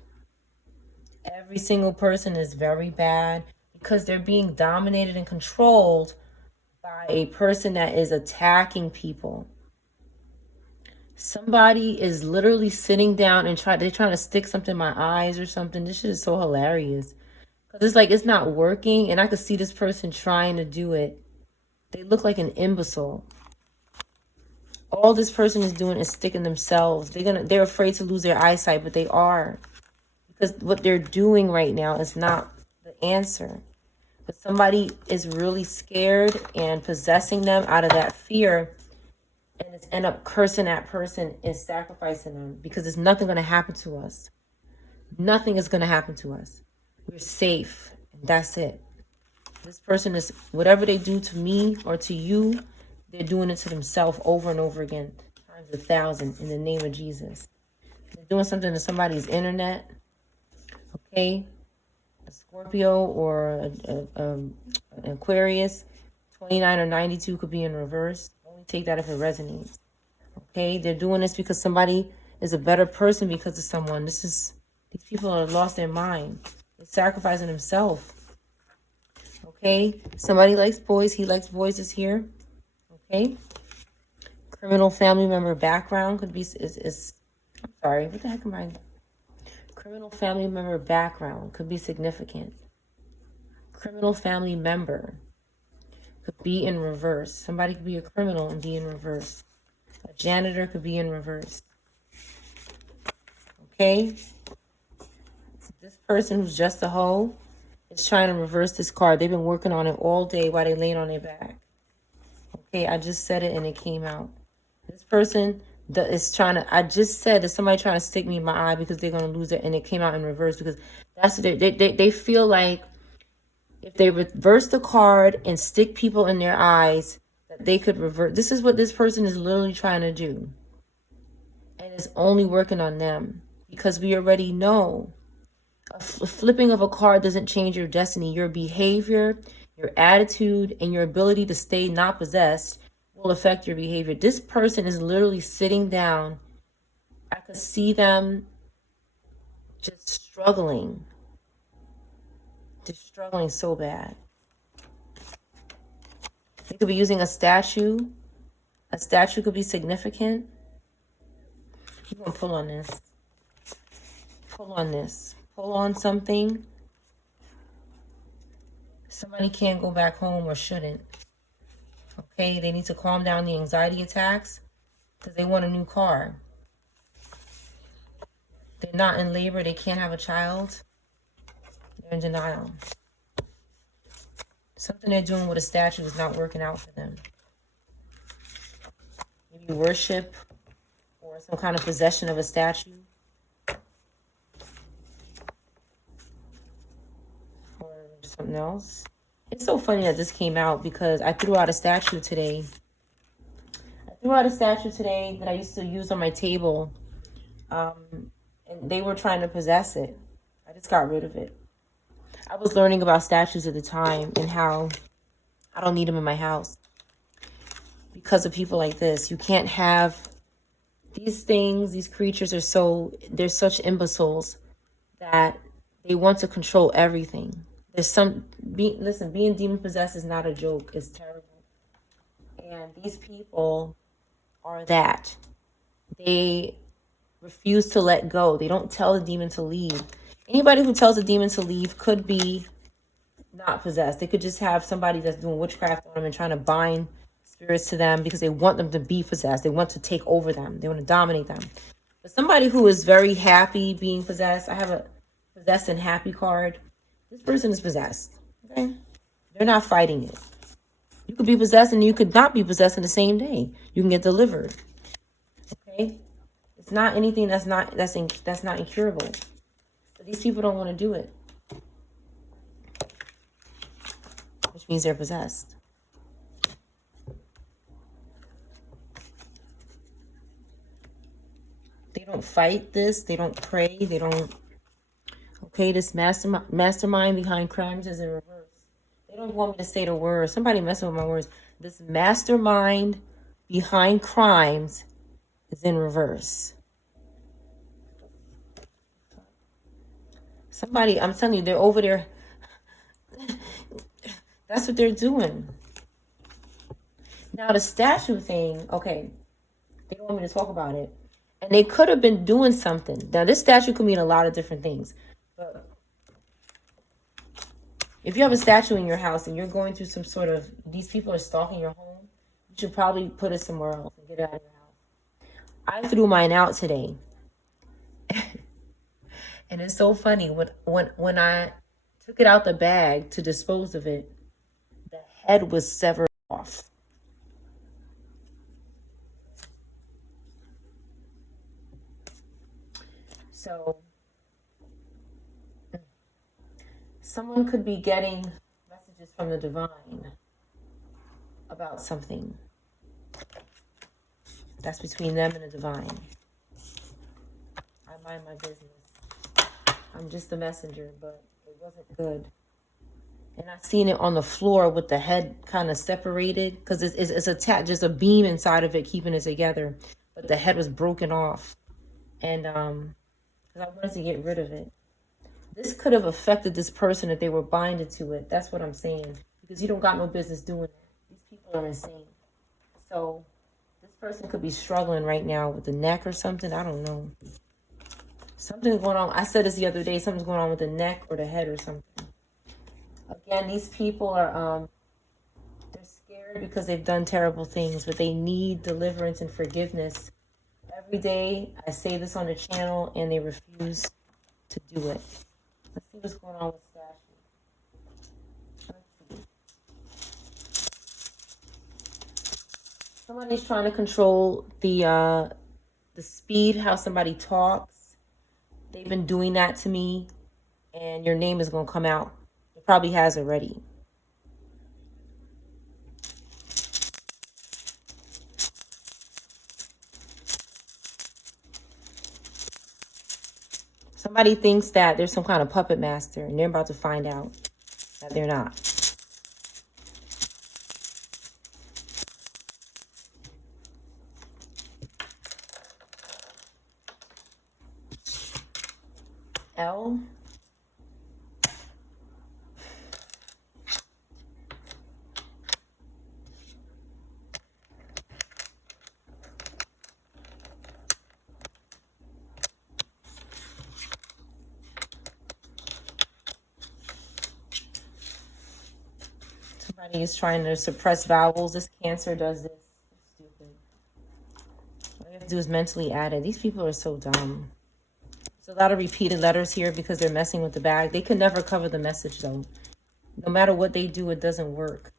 Every single person is very bad because they're being dominated and controlled by a person that is attacking people. Somebody is literally sitting down and they're trying to stick something in my eyes or something. This shit is so hilarious. Because it's like, it's not working. And I could see this person trying to do it. They look like an imbecile. All this person is doing is sticking themselves. They're afraid to lose their eyesight, but they are. Because what they're doing right now is not the answer. But somebody is really scared and possessing them out of that fear, and it's end up cursing that person and sacrificing them, because there's nothing going to happen to us. Nothing is going to happen to us. We're safe. And that's it. This person is, whatever they do to me or to you, they're doing it to themselves over and over again, times 1,000, in the name of Jesus. They're doing something to somebody's internet. Okay? A Scorpio or an Aquarius, 29 or 92 could be in reverse. Only take that if it resonates. Okay? They're doing this because somebody is a better person because of someone. These people are lost their mind. They're sacrificing themselves. Okay? Somebody likes boys. He likes boys is here. Okay? Criminal family member background could be, I'm sorry, what the heck am I? Criminal family member background could be significant. Criminal family member could be in reverse. Somebody could be a criminal and be in reverse. A janitor could be in reverse. Okay? This person who's just a hoe is trying to reverse this card. They've been working on it all day while they're laying on their back. Okay, I just said it and it came out. This person that is trying to, I just said that somebody trying to stick me in my eye because they're going to lose it, and it came out in reverse because that's they feel like if they reverse the card and stick people in their eyes, that they could revert. This is what this person is literally trying to do. And it's only working on them because we already know a flipping of a card doesn't change your destiny. Your behavior, your attitude, and your ability to stay not possessed will affect your behavior. This person is literally sitting down. I could see them just struggling. They're struggling so bad. They could be using a statue. A statue could be significant. You're going to pull on this. Pull on this. Pull on something. Somebody can't go back home or shouldn't. Okay, they need to calm down the anxiety attacks because they want a new car. They're not in labor. They can't have a child. They're in denial. Something they're doing with a statue is not working out for them. Maybe worship or some kind of possession of a statue. Or something else. It's so funny that this came out because I threw out a statue today. That I used to use on my table. And they were trying to possess it. I just got rid of it. I was learning about statues at the time and how I don't need them in my house because of people like this. You can't have these things. These creatures they're such imbeciles that they want to control everything. Being demon possessed is not a joke. It's terrible. And these people are that. They refuse to let go. They don't tell the demon to leave. Anybody who tells a demon to leave could be not possessed. They could just have somebody that's doing witchcraft on them and trying to bind spirits to them because they want them to be possessed. They want to take over them. They want to dominate them. But somebody who is very happy being possessed, I have a possessed and happy card. This person is possessed. Okay? They're not fighting it. You could be possessed and you could not be possessed in the same day. You can get delivered. Okay? It's not anything that's not incurable. But these people don't want to do it. Which means they're possessed. They don't fight this. They don't pray. They don't. Okay, this mastermind behind crimes is in reverse. They don't want me to say the word. Somebody messing with my words. This mastermind behind crimes is in reverse. Somebody, I'm telling you, they're over there. That's what they're doing. Now, the statue thing, okay, they don't want me to talk about it. And they could have been doing something. Now, this statue could mean a lot of different things. But if you have a statue in your house and you're going through some sort of, these people are stalking your home, you should probably put it somewhere else and get it out of your house. I threw mine out today. And it's so funny. When I took it out the bag to dispose of it, the head was severed off. So someone could be getting messages from the divine about something. That's between them and the divine. I mind my business. I'm just the messenger, but it wasn't good. And I seen it on the floor with the head kind of separated because it's attached, just a beam inside of it keeping it together. But the head was broken off. And because I wanted to get rid of it. This could have affected this person if they were binded to it. That's what I'm saying. Because you don't got no business doing that. These people are insane. So this person could be struggling right now with the neck or something. I don't know. Something's going on. I said this the other day. Something's going on with the neck or the head or something. Again, these people are, they're scared because they've done terrible things, but they need deliverance and forgiveness. Every day I say this on the channel and they refuse to do it. Let's see what's going on with statue. Let's see. Somebody's trying to control the speed, how somebody talks. They've been doing that to me, and your name is going to come out. It probably has already. Somebody thinks that there's some kind of puppet master, and they're about to find out that they're not. L. Somebody is trying to suppress vowels. This Cancer does this. Stupid. All you have to do is mentally add it. These people are so dumb. There's a lot of repeated letters here because they're messing with the bag. They could never cover the message, though. No matter what they do, it doesn't work.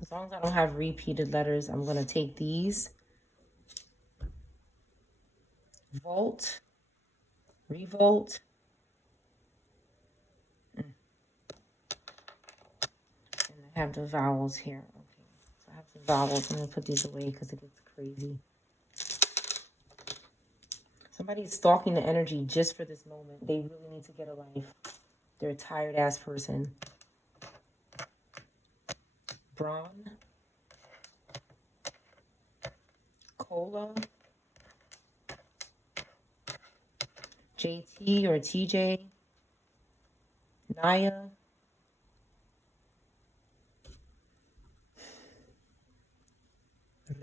As long as I don't have repeated letters, I'm going to take these. Volt. Revolt. And I have the vowels here. Okay, so I have the vowels. I'm going to put these away because it gets crazy. Somebody's stalking the energy just for this moment. They really need to get a life. They're a tired ass person. Brawn. Cola. JT or TJ. Naya.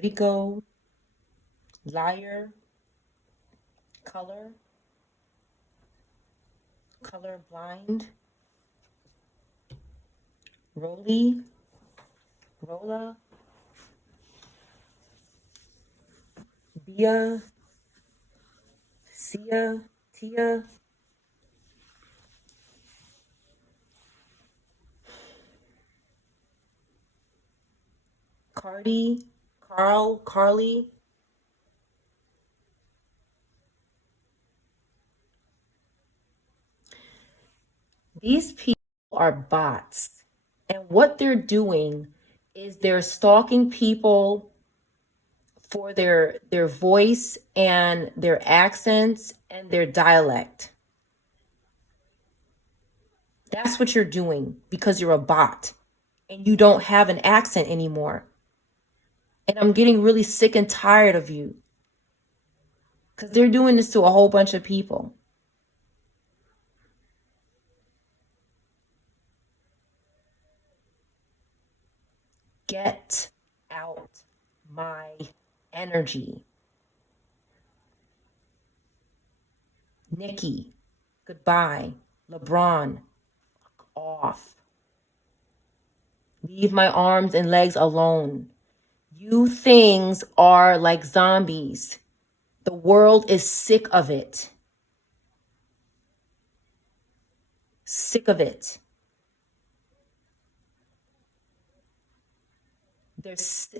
Rico. Liar. Color. Color blind. Rolly. Rolla. Bia. Sia. Tia. Cardi. Carl. Carly. These people are bots. And what they're doing is they're stalking people for their voice and their accents and their dialect. That's what you're doing because you're a bot and you don't have an accent anymore. And I'm getting really sick and tired of you because they're doing this to a whole bunch of people. Get out my energy. Nikki, goodbye. LeBron, fuck off. Leave my arms and legs alone. You things are like zombies. The world is sick of it. Sick of it.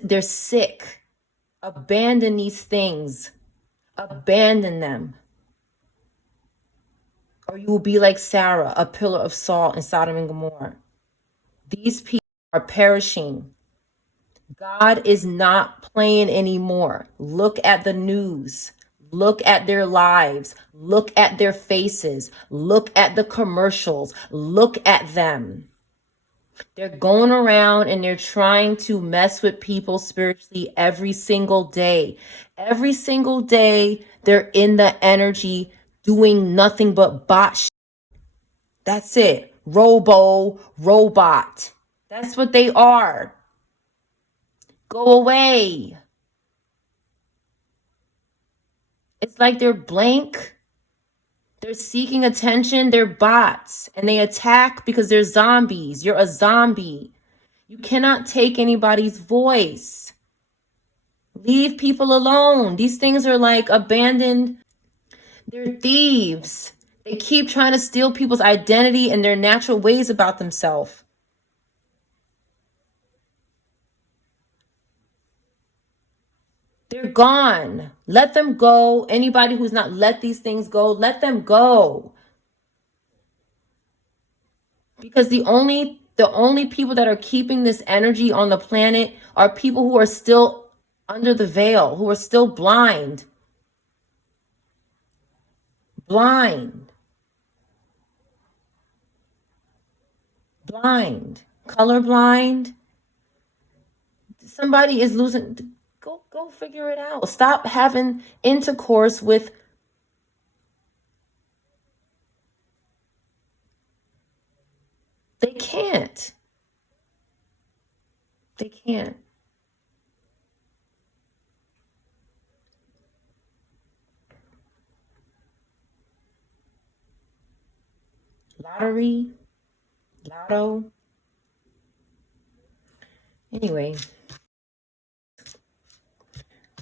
They're sick. Abandon these things. Abandon them. Or you will be like Sarah, a pillar of salt in Sodom and Gomorrah. These people are perishing. God is not playing anymore. Look at the news. Look at their lives. Look at their faces. Look at the commercials. Look at them. They're going around and they're trying to mess with people spiritually every single day. Every single day, they're in the energy doing nothing but bot shit. That's it. Robot. That's what they are. Go away. It's like they're blank. They're seeking attention. They're bots. And they attack because they're zombies. You're a zombie. You cannot take anybody's voice. Leave people alone. These things are like abandoned. They're thieves. They keep trying to steal people's identity and their natural ways about themselves. They're gone. Let them go. Anybody who's not let these things go, let them go. Because the only people that are keeping this energy on the planet are people who are still under the veil, who are still blind. Blind. Blind. Colorblind. Somebody is losing. Go figure it out. Stop having intercourse with. They can't. They can't. Lottery. Lotto. Anyway.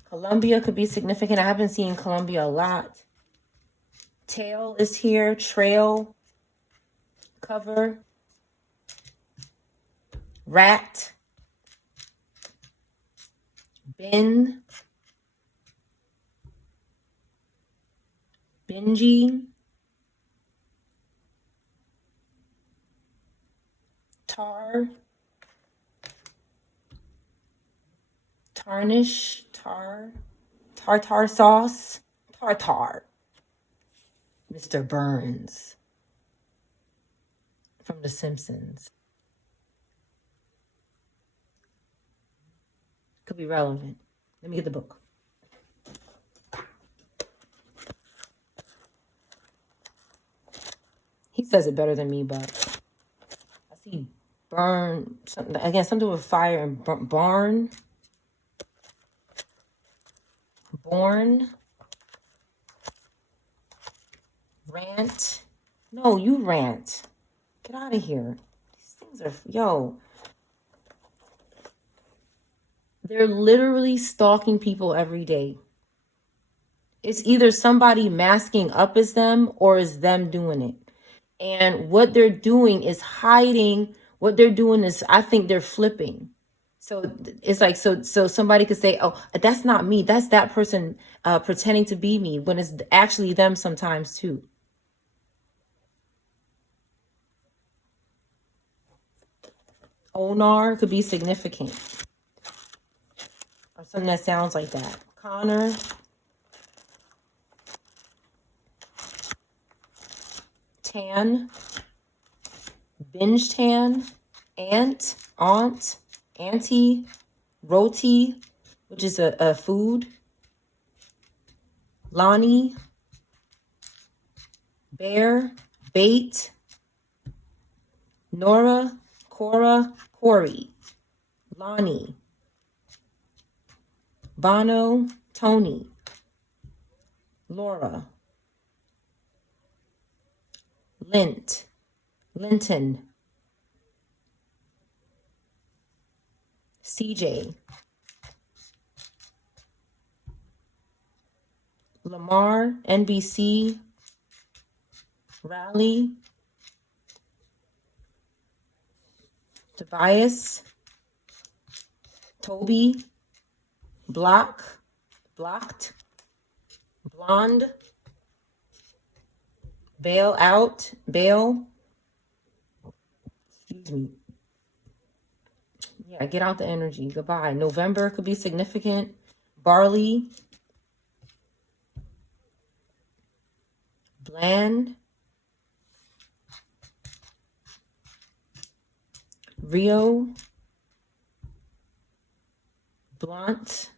Colombia could be significant. I haven't seen Colombia a lot. Tail is here. Trail. Cover. Rat. Bin. Bingy. Tar. Tarnish. Tartar sauce. Tartar. Mr. Burns from The Simpsons. Could be relevant. Let me get the book. He says it better than me, but I see burn, something again, something with fire and barn. Born. Rant. No, you rant. Get out of here. These things are, yo. They're literally stalking people every day. It's either somebody masking up as them or is them doing it. And what they're doing is hiding. What they're doing is, I think they're flipping. So it's like, so somebody could say, oh, that's not me. That's that person pretending to be me, when it's actually them sometimes too. Onar could be significant. Or something that sounds like that. Connor. Tan. Binge tan. Aunt. Auntie. Roti, which is a food. Lonnie. Bear. Bait. Nora. Cora. Corey. Lonnie. Bono. Tony. Laura. Linton. CJ. Lamar. NBC. Rally. Tobias. Toby. Blocked. Blonde. Bail out. Bail. Excuse me. Yeah, get out the energy. Goodbye. November could be significant. Barley. Bland. Rio. Blunt.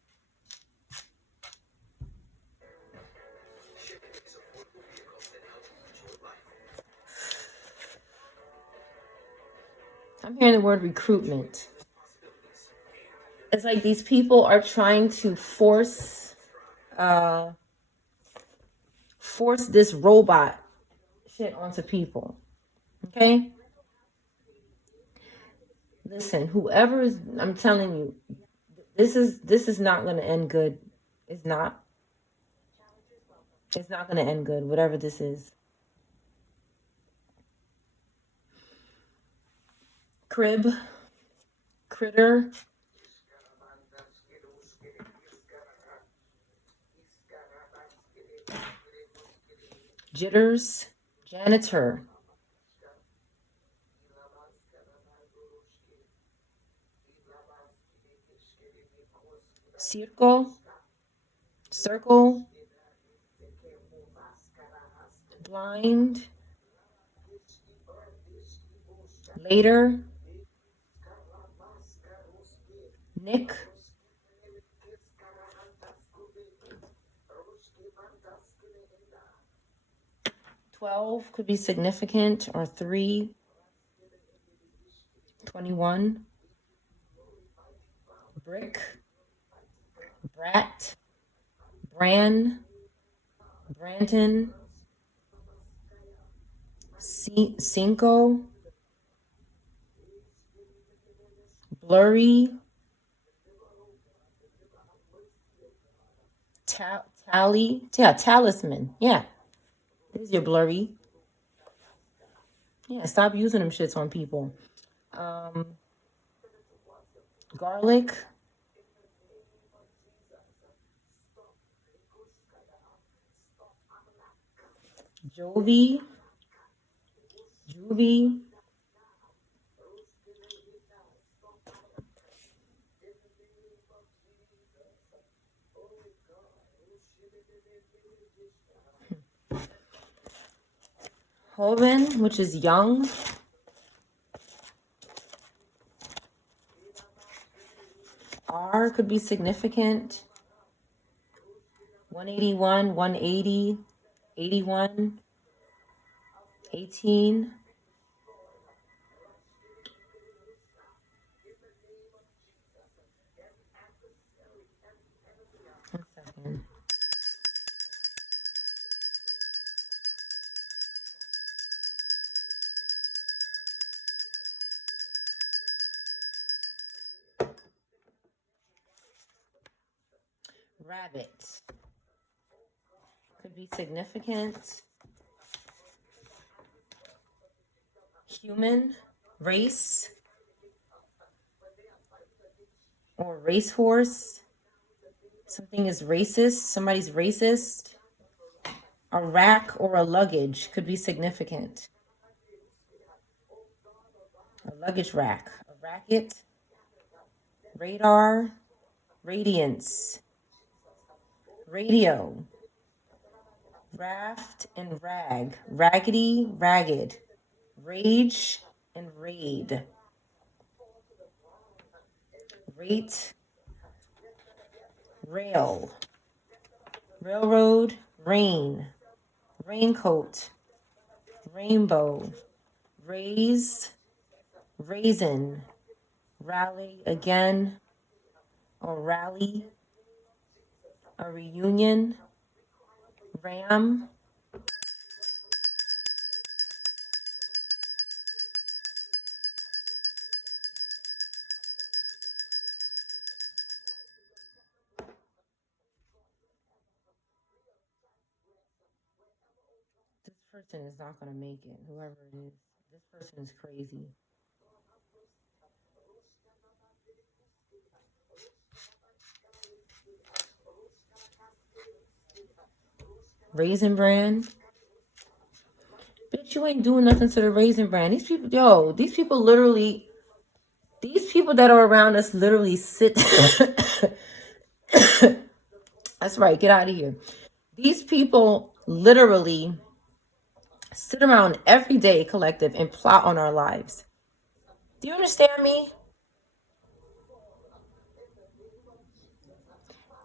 I'm hearing the word recruitment. It's like these people are trying to force this robot shit onto people. Okay? Listen, whoever is, I'm telling you, this is not going to end good. It's not. It's not going to end good, whatever this is. Crib, critter, jitters, janitor, circle, blind, later, nick, 12 could be significant, or 3, 21, brick, brat, Bran, Branton, Cinco, blurry, talisman. Yeah, this is your blurry. Yeah, stop using them shits on people. Garlic, juvie, joven, which is young. R could be significant. 181, 180, 81, 18. One second. Rabbit could be significant. Human, race, or racehorse. Something is racist. Somebody's racist. A rack or a luggage could be significant. A luggage rack. A racket. Radar. Radiance. Radio. Raft and rag. Raggedy, ragged. Rage and raid. Rate. Rail. Railroad. Rain. Raincoat. Rainbow. Raise. Raisin. Rally again. Or rally. A reunion. Ram. This person is not going to make it, whoever it is. This person is crazy. Raisin Bran. Bitch, you ain't doing nothing to the Raisin Bran. These people, these people that are around us literally sit. That's right, get out of here. These people literally sit around every day, collective, and plot on our lives. Do you understand me?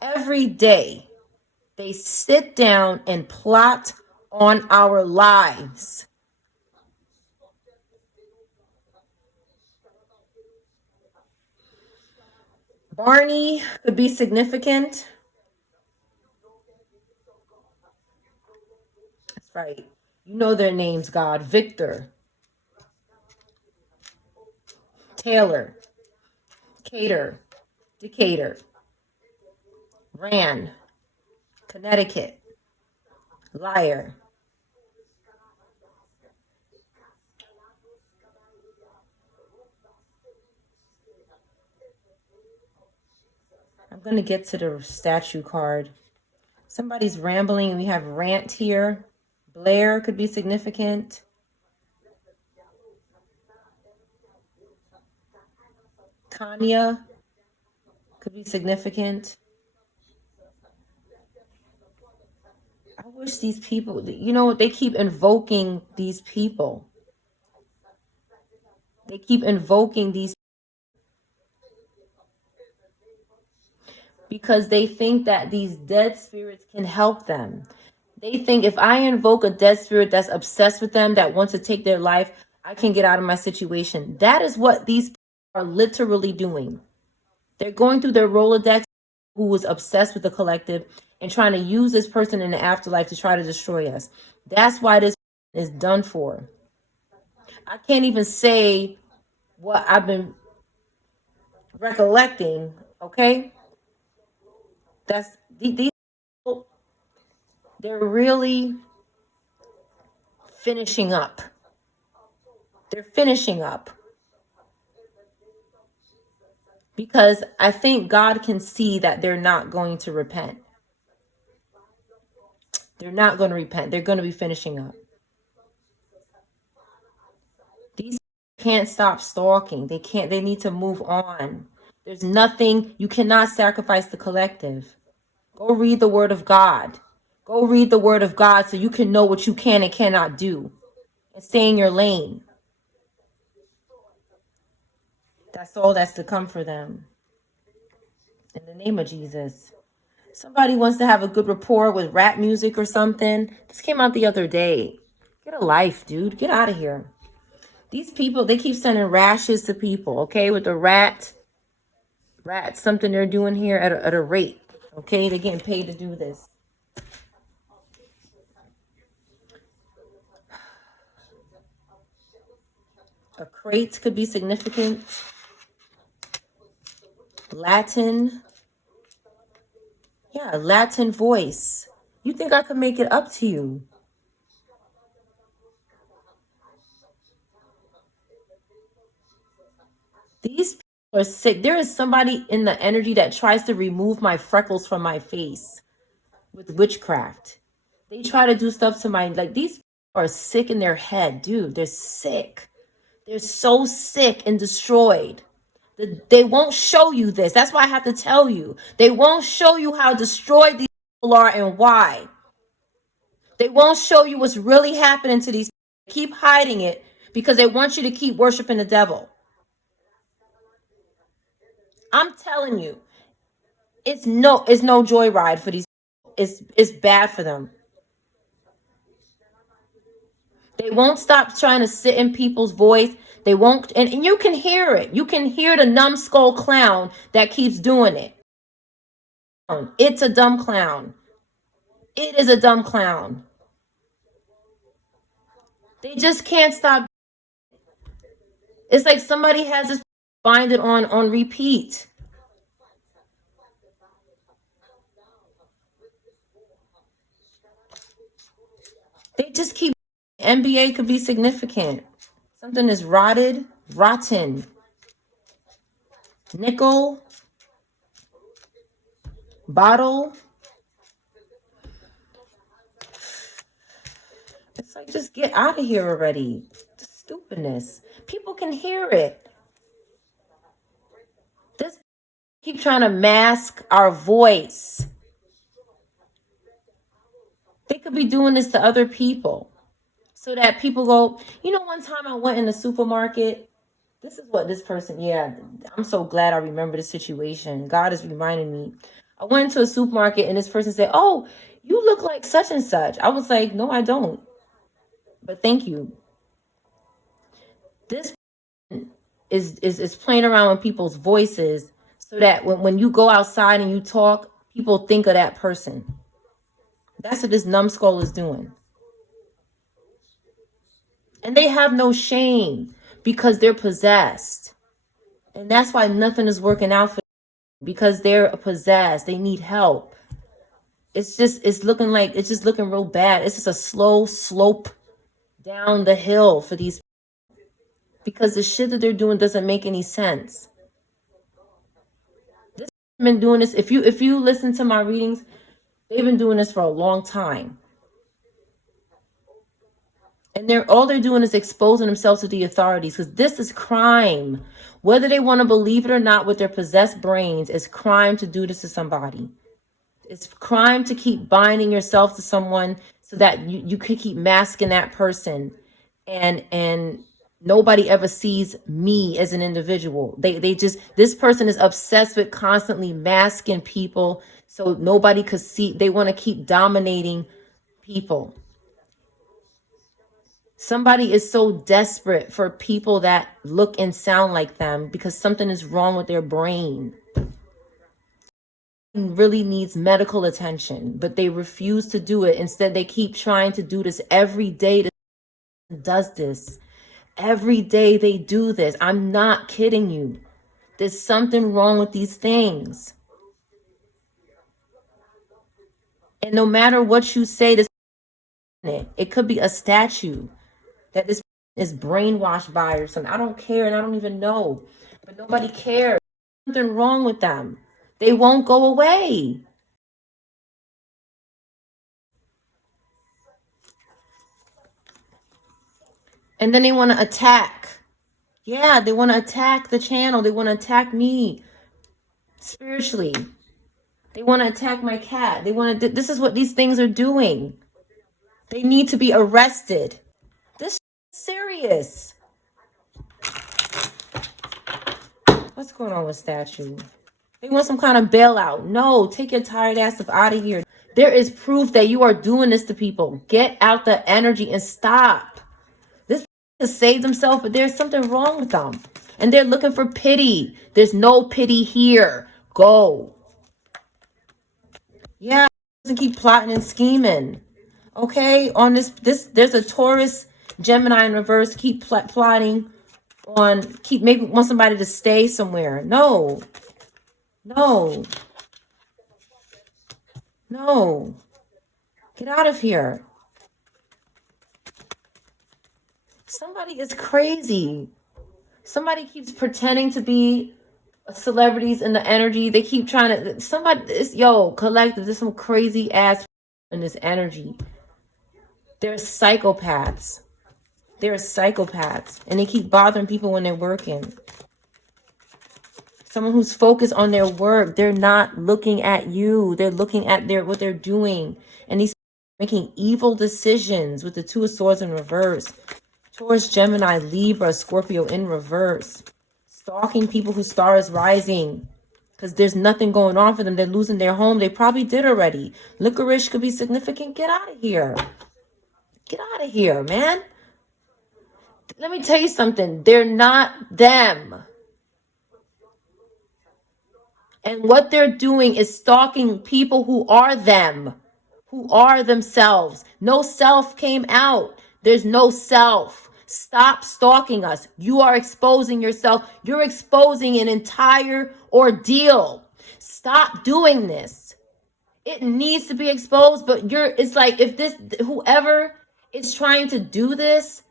Every day, they sit down and plot on our lives. Barney could be significant. That's right. You know their names, God. Victor. Taylor. Cater. Decatur. Ran. Connecticut. Liar. I'm going to get to the statue card. Somebody's rambling. We have rant here. Blair could be significant. Tanya could be significant. I wish these people, you know, they keep invoking these people. They keep invoking these because they think that these dead spirits can help them. They think if I invoke a dead spirit that's obsessed with them, that wants to take their life, I can get out of my situation. That is what these people are literally doing. They're going through their Rolodex, who was obsessed with the collective and trying to use this person in the afterlife to try to destroy us. That's why this is done for. I can't even say what I've been recollecting, okay? That's these people, they're really finishing up. They're finishing up. Because I think God can see that they're not going to repent. They're not going to repent. They're going to be finishing up. These can't stop stalking. They need to move on. There's nothing, you cannot sacrifice the collective. Go read the word of God. Go read the word of God so you can know what you can and cannot do. And stay in your lane. That's all that's to come for them. In the name of Jesus. Somebody wants to have a good rapport with rap music or something. This came out the other day. Get a life, dude. Get out of here. These people, they keep sending rashes to people, okay? With the rat, something they're doing here at a rate, okay? They're getting paid to do this. A crate could be significant. Latin. Yeah, Latin voice. You think I could make it up to you? These people are sick. There is somebody in the energy that tries to remove my freckles from my face with witchcraft. They try to do stuff to my, like, these people are sick in their head, dude. They're sick. They're so sick and destroyed. They won't show you this. That's why I have to tell you. They won't show you how destroyed these people are and why. They won't show you what's really happening to these people. They keep hiding it because they want you to keep worshiping the devil. I'm telling you, it's no joyride for these people. It's bad for them. They won't stop trying to sit in people's voice. They won't, and you can hear it. You can hear the numbskull clown that keeps doing it. It's a dumb clown. It is a dumb clown. They just can't stop. It's like somebody has this bind it on repeat. They just keep. NBA could be significant. Something is rotten, nickel, bottle. It's like, just get out of here already. The stupidness. People can hear it. This keep trying to mask our voice. They could be doing this to other people so that people go, you know, one time I went in the supermarket. This is what this person, yeah, I'm so glad I remember the situation. God is reminding me. I went into a supermarket and this person said, oh, you look like such and such. I was like, no, I don't. But thank you. This is playing around with people's voices so that when you go outside and you talk, people think of that person. That's what this numbskull is doing. And they have no shame because they're possessed. And that's why nothing is working out for them, because they're possessed. They need help. It's just looking real bad. It's just a slow slope down the hill for these people because the shit that they're doing doesn't make any sense. been doing this. If you listen to my readings, they've been doing this for a long time. And all they're doing is exposing themselves to the authorities, because this is crime. Whether they want to believe it or not, with their possessed brains, it's crime to do this to somebody. It's crime to keep binding yourself to someone so that you could keep masking that person, and nobody ever sees me as an individual. They just, this person is obsessed with constantly masking people so nobody could see. They want to keep dominating people. Somebody is so desperate for people that look and sound like them because something is wrong with their brain. Really needs medical attention, but they refuse to do it. Instead, they keep trying to do this every day. Does this every day? They do this. I'm not kidding you. There's something wrong with these things. And no matter what you say, it could be a statue that this is brainwashed by or something. I don't care, and I don't even know. But nobody cares. There's something wrong with them. They won't go away. And then they want to attack. Yeah, they want to attack the channel. They want to attack me spiritually. They want to attack my cat. They want to. This is what these things are doing. They need to be arrested. This is serious. What's going on with statue? They want some kind of bailout. No, take your tired ass up out of here. There is proof that you are doing this to people. Get out the energy and stop. This to save themselves, but there's something wrong with them. And they're looking for pity. There's no pity here. Go. Yeah, doesn't keep plotting and scheming. Okay, on this there's a Taurus, Gemini in reverse. Keep plotting on, keep making, want somebody to stay somewhere. No. No. No. Get out of here. Somebody is crazy. Somebody keeps pretending to be celebrities in the energy. They keep trying to, somebody is, collective, there's some crazy ass in this energy. They're psychopaths. They're psychopaths. And they keep bothering people when they're working. Someone who's focused on their work. They're not looking at you. They're looking at what they're doing. And these making evil decisions with the Two of Swords in reverse. Taurus, Gemini, Libra, Scorpio in reverse. Stalking people whose star is rising. Because there's nothing going on for them. They're losing their home. They probably did already. Licorice could be significant. Get out of here. Get out of here, man. Let me tell you something. They're not them. And what they're doing is stalking people who are them, who are themselves. No self came out. There's no self. Stop stalking us. You are exposing yourself. You're exposing an entire ordeal. Stop doing this. It needs to be exposed, but it's like, if whoever is trying to do this,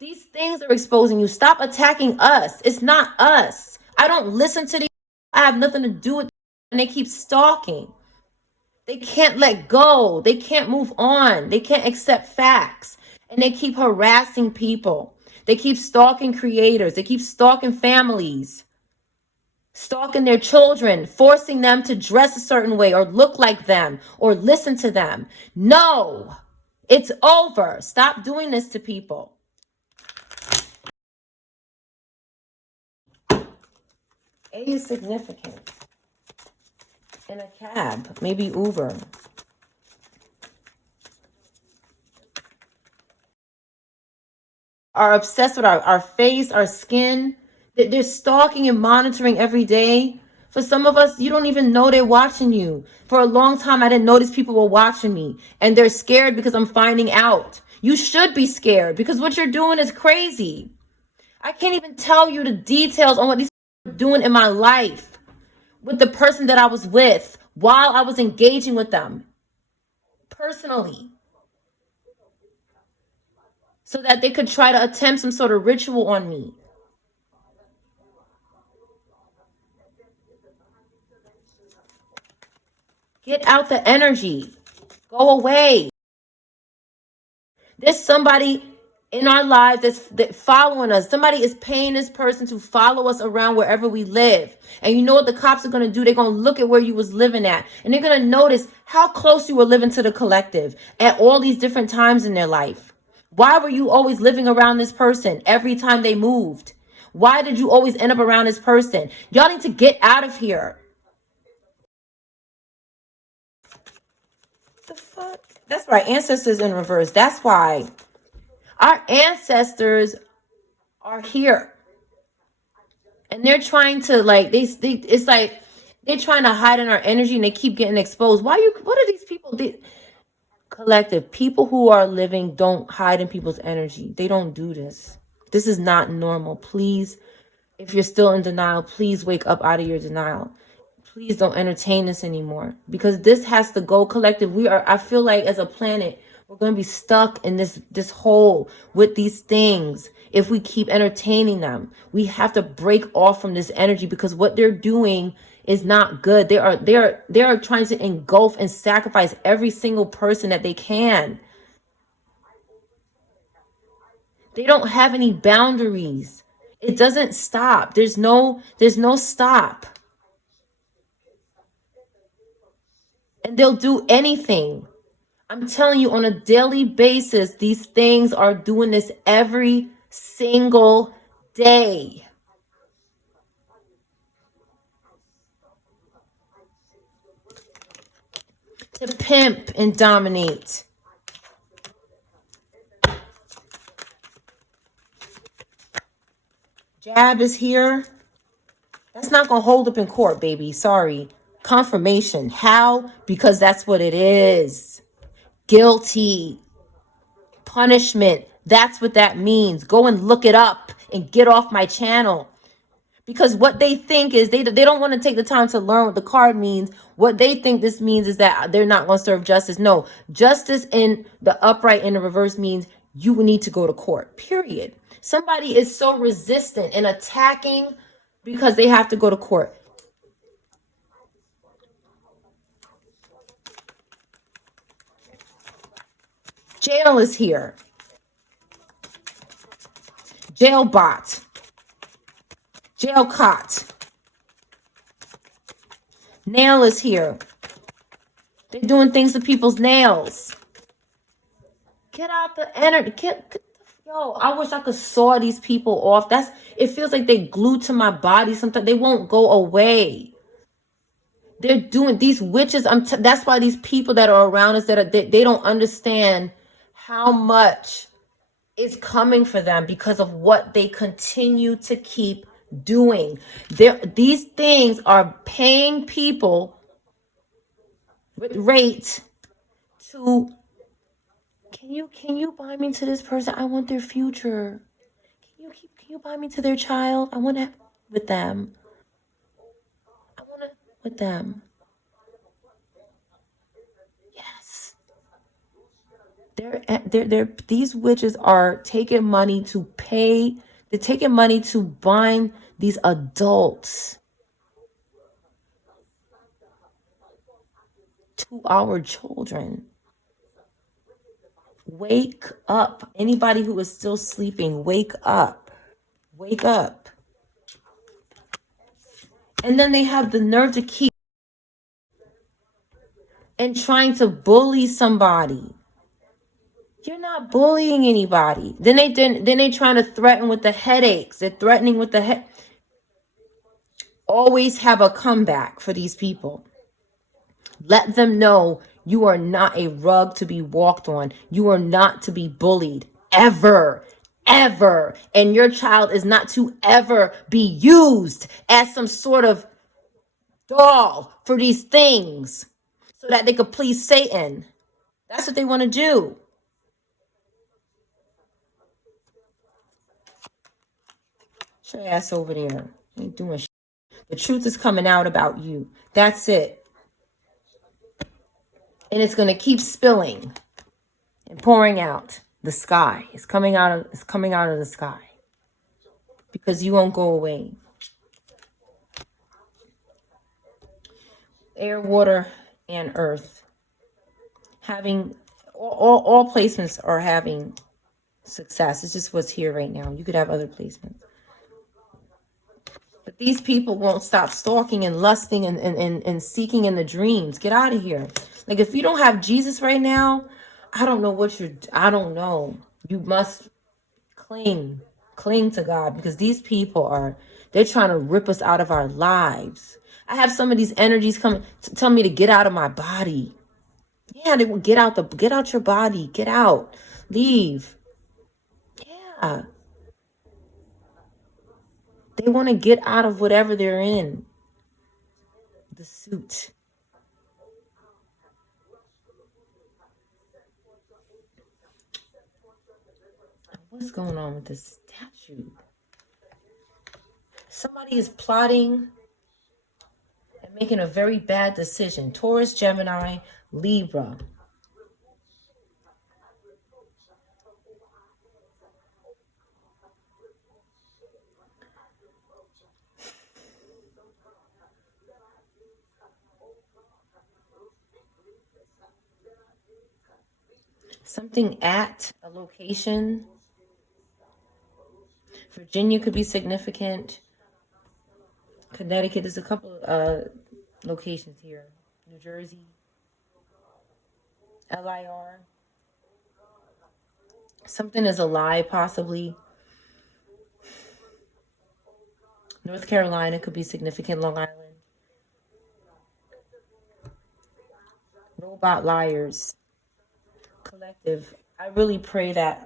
these things are exposing you. Stop attacking us. It's not us. I don't listen to these. I have nothing to do with them, and they keep stalking. They can't let go. They can't move on. They can't accept facts. And they keep harassing people. They keep stalking creators. They keep stalking families. Stalking their children, forcing them to dress a certain way or look like them or listen to them. No, it's over. Stop doing this to people. A is significant. In a cab, maybe Uber. Are obsessed with our face, our skin. They're stalking and monitoring every day. For some of us, you don't even know they're watching you. For a long time, I didn't notice people were watching me. And they're scared because I'm finding out. You should be scared because what you're doing is crazy. I can't even tell you the details on what these people are doing in my life with the person that I was with while I was engaging with them personally, so that they could try to attempt some sort of ritual on me. Get out the energy. Go away. There's somebody in our lives that's following us. Somebody is paying this person to follow us around wherever we live. And you know what the cops are going to do? They're going to look at where you was living at. And they're going to notice how close you were living to the collective at all these different times in their life. Why were you always living around this person every time they moved? Why did you always end up around this person? Y'all need to get out of here. The fuck? That's right. Ancestors in reverse. That's why. Our ancestors are here. And they're trying to it's like they're trying to hide in our energy and they keep getting exposed. What are these people? Collective people who are living don't hide in people's energy. They don't do this. This is not normal. Please, if you're still in denial, please wake up out of your denial. Please don't entertain this anymore, because this has to go. Collective, I feel like as a planet, we're going to be stuck in this hole with these things if we keep entertaining them. We have to break off from this energy, because what they're doing is not good. They are trying to engulf and sacrifice every single person that they can. They don't have any boundaries. It doesn't stop. There's no stop. And they'll do anything. I'm telling you, on a daily basis, these things are doing this every single day. To pimp and dominate. Jab is here. That's not going to hold up in court, baby. Sorry. Confirmation. How? Because that's what it is. Guilty. Punishment. That's what that means. Go and look it up and get off my channel. Because what they think is they don't want to take the time to learn what the card means. What they think this means is that they're not going to serve justice. No, justice in the upright and the reverse means you need to go to court, period. Somebody is so resistant and attacking because they have to go to court. Jail is here. Jail bot. Jail cot. Nail is here. They're doing things to people's nails. Get out the energy. Yo, I wish I could saw these people off. It feels like they glued to my body. Sometimes they won't go away. They're doing these witches. That's why these people that are around us they don't understand how much is coming for them because of what they continue to keep doing. These things are paying people with rate to, can you buy me to this person? I want their future. Can you buy me to their child? I want to with them. I want to with them. Yes. These witches are taking money to pay. They're taking money to bind these adults to our children. Wake up. Anybody who is still sleeping, wake up. Wake up. And then they have the nerve to keep and trying to bully somebody. You're not bullying anybody. Then they trying to threaten with the headaches. They're threatening with the head. Always have a comeback for these people. Let them know you are not a rug to be walked on. You are not to be bullied ever, ever. And your child is not to ever be used as some sort of doll for these things so that they could please Satan. That's what they want to do. Shut your ass over there. You ain't doing shit. The truth is coming out about you. That's it. And it's going to keep spilling and pouring out. The sky is coming out of the sky. Because you won't go away. Air, water, and Earth. Having all placements are having success. It's just what's here right now. You could have other placements. But these people won't stop stalking and lusting and seeking in the dreams. Get out of here. Like, if you don't have Jesus right now, I don't know what I don't know. You must cling to God, because these people they're trying to rip us out of our lives. I have some of these energies coming to tell me to get out of my body. Yeah, they will get out your body. Get out. Leave. Yeah. They want to get out of whatever they're in. The suit. What's going on with this statue? Somebody is plotting and making a very bad decision. Taurus, Gemini, Libra. Something at a location. Virginia could be significant. Connecticut, there's a couple locations here. New Jersey, LIR. Something is a lie, possibly. North Carolina could be significant. Long Island. Robot liars. Collective. I really pray that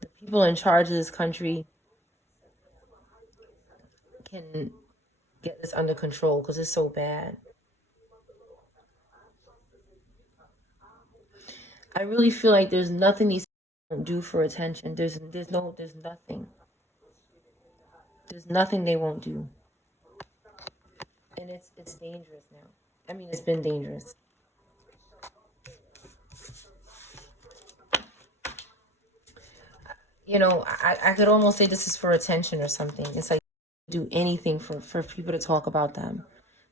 the people in charge of this country can get this under control, because it's so bad. I really feel like there's nothing these people won't do for attention. There's nothing. There's nothing they won't do. And it's dangerous now. I mean, it's been dangerous. You know, I could almost say this is for attention or something. It's like do anything for people to talk about them.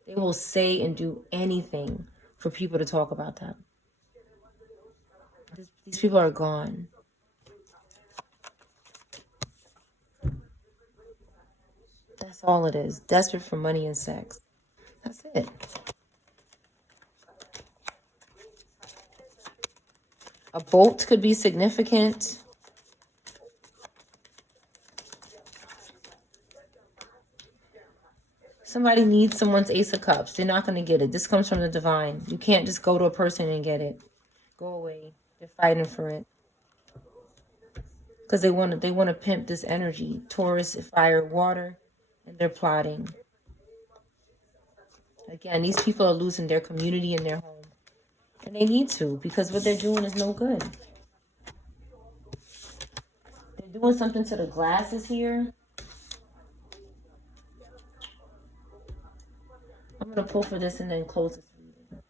They will say and do anything for people to talk about them. These people are gone. That's all it is. Desperate for money and sex. That's it. A bolt could be significant. Somebody needs someone's Ace of Cups. They're not going to get it. This comes from the divine. You can't just go to a person and get it. Go away. They're fighting for it. Because they want to pimp this energy. Taurus, fire, water, and they're plotting. Again, these people are losing their community and their home. And they need to, because what they're doing is no good. They're doing something to the glasses here. I'm going to pull for this and then close this reading.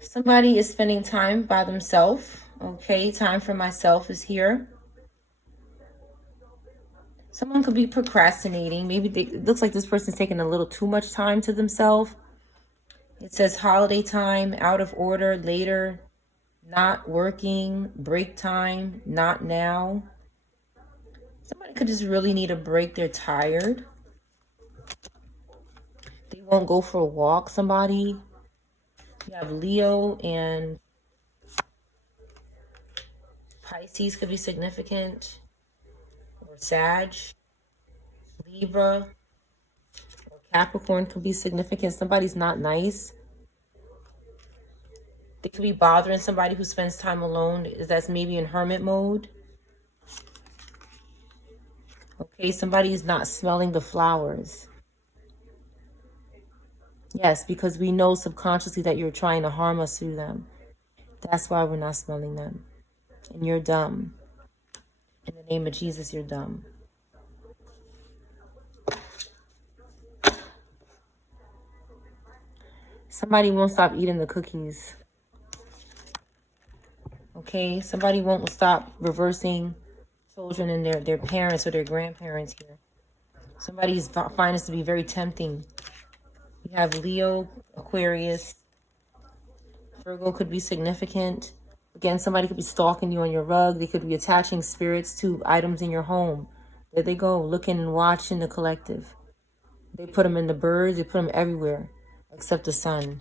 Somebody is spending time by themselves. Okay, time for myself is here. Someone could be procrastinating. Maybe it looks like this person's taking a little too much time to themselves. It says holiday time, out of order, later, not working, break time, not now. Somebody could just really need a break. They're tired. They won't go for a walk. Somebody. You have Leo and Pisces could be significant. Or Sag. Libra. Or Capricorn could be significant. Somebody's not nice. They could be bothering somebody who spends time alone, that's maybe in hermit mode. Okay, somebody is not smelling the flowers. Yes, because we know subconsciously that you're trying to harm us through them. That's why we're not smelling them. And you're dumb. In the name of Jesus, you're dumb. Somebody won't stop eating the cookies. Okay, somebody won't stop reversing children and their parents or their grandparents here. Somebody's find this to be very tempting. You have Leo, Aquarius, Virgo could be significant. Again, somebody could be stalking you on your rug. They could be attaching spirits to items in your home. There they go, looking and watching the collective. They put them in the birds. They put them everywhere except the sun.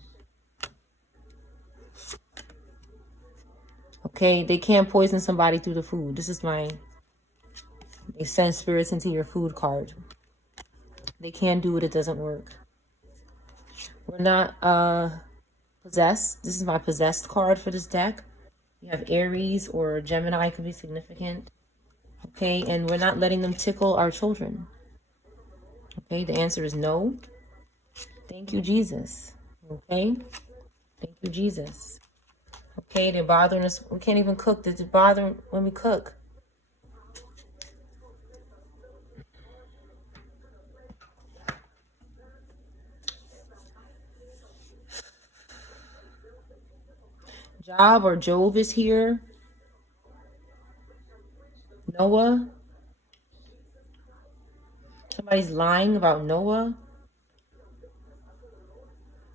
Okay, they can't poison somebody through the food. This is my, they send spirits into your food card. They can't do it. It doesn't work. We're not possessed. This is my possessed card for this deck. You have Aries or Gemini could be significant. Okay, and we're not letting them tickle our children. Okay, the answer is no. Thank you, Jesus. Okay, thank you, Jesus. Okay, they're bothering us. We can't even cook. They're bothering when we cook. Job or Job is here. Noah. Somebody's lying about Noah.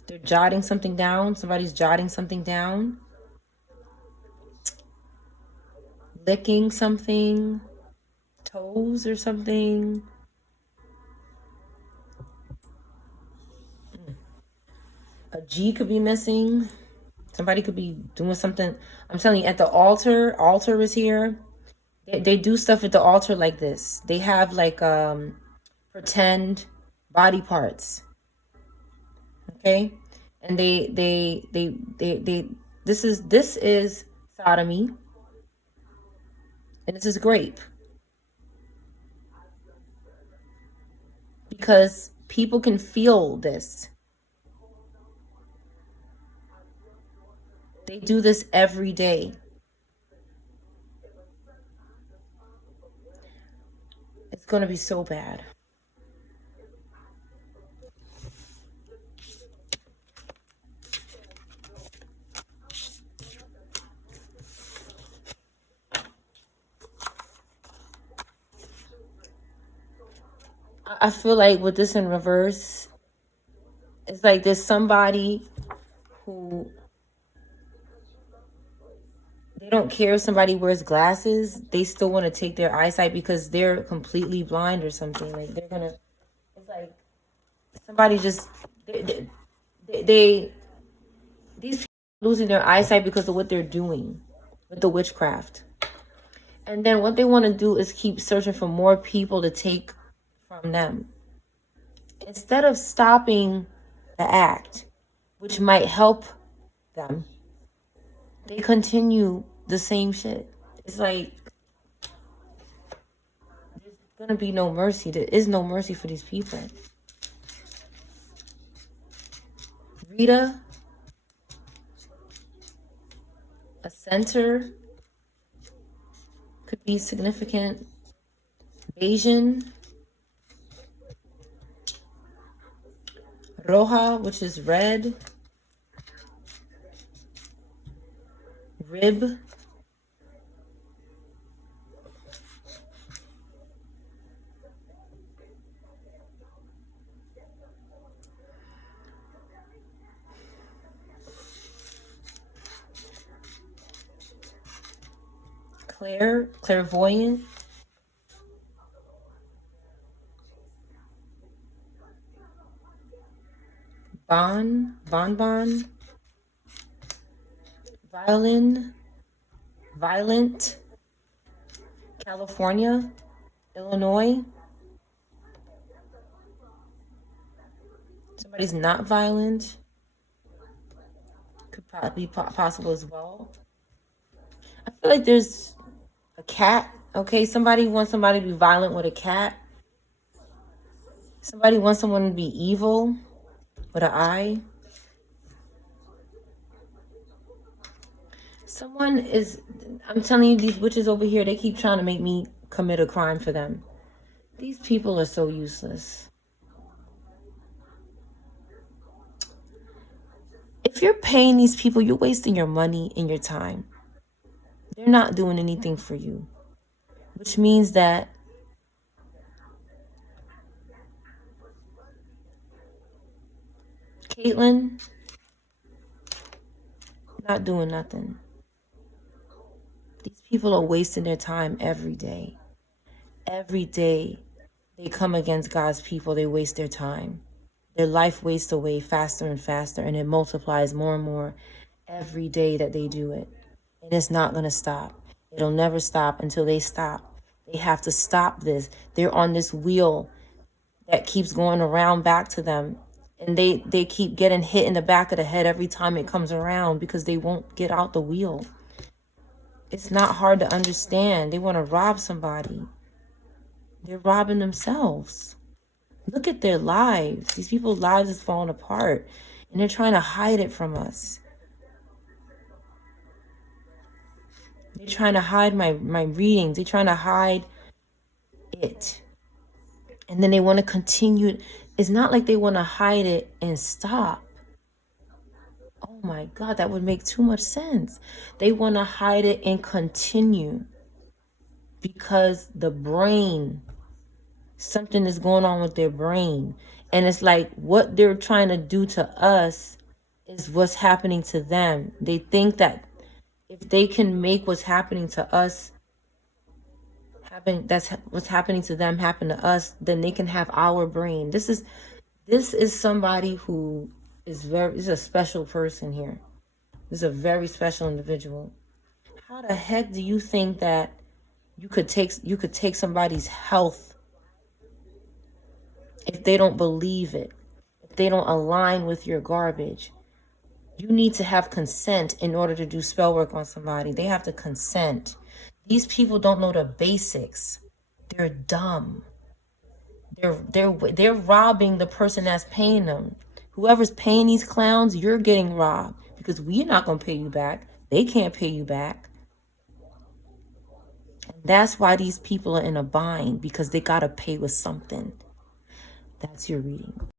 They're jotting something down. Somebody's jotting something down. Licking something. Toes or something. A G could be missing. Somebody could be doing something. I'm telling you, at the altar is here. They do stuff at the altar like this. They have like pretend body parts. Okay? And this is sodomy. And this is grape. Because people can feel this. They do this every day. It's going to be so bad. I feel like with this in reverse, it's like there's somebody who, they don't care if somebody wears glasses. They still want to take their eyesight because they're completely blind or something. Like they're going to, it's like somebody just, these people are losing their eyesight because of what they're doing with the witchcraft. And then what they want to do is keep searching for more people to take from them. Instead of stopping the act, which might help them, they continue the same shit. It's like, there's gonna be no mercy. There is no mercy for these people. Rita, a center, could be significant. Asian, Roja, which is red. Rib. Clairvoyant. Bonbon. Violent. California. Illinois. Somebody's not violent. be possible as well. I feel like there's a cat. Okay, somebody wants somebody to be violent with a cat. Somebody wants someone to be evil with an eye. Someone is, I'm telling you, these witches over here, they keep trying to make me commit a crime for them. These people are so useless. If you're paying these people, you're wasting your money and your time. They're not doing anything for you, which means that Caitlyn, not doing nothing. These people are wasting their time every day. Every day they come against God's people, they waste their time. Their life wastes away faster and faster, and it multiplies more and more every day that they do it. And it's not going to stop. It'll never stop until they stop. They have to stop this. They're on this wheel that keeps going around back to them. And they keep getting hit in the back of the head every time it comes around because they won't get out the wheel. It's not hard to understand. They want to rob somebody. They're robbing themselves. Look at their lives. These people's lives is falling apart. And they're trying to hide it from us. They're trying to hide my readings. They're trying to hide it. And then they want to continue. It's not like they want to hide it and stop. Oh my God, that would make too much sense. They want to hide it and continue. Because the brain, something is going on with their brain. And it's like what they're trying to do to us is what's happening to them. They think that if they can make what's happening to us happen, that's what's happening to them happen to us, then they can have our brain. This is somebody who is a special person here. This is a very special individual. How the heck do you think that you could take somebody's health if they don't believe it, if they don't align with your garbage? You need to have consent in order to do spell work on somebody. They have to consent. These people don't know the basics. They're dumb. They're robbing the person that's paying them. Whoever's paying these clowns, you're getting robbed because we're not going to pay you back. They can't pay you back. And that's why these people are in a bind, because they got to pay with something. That's your reading.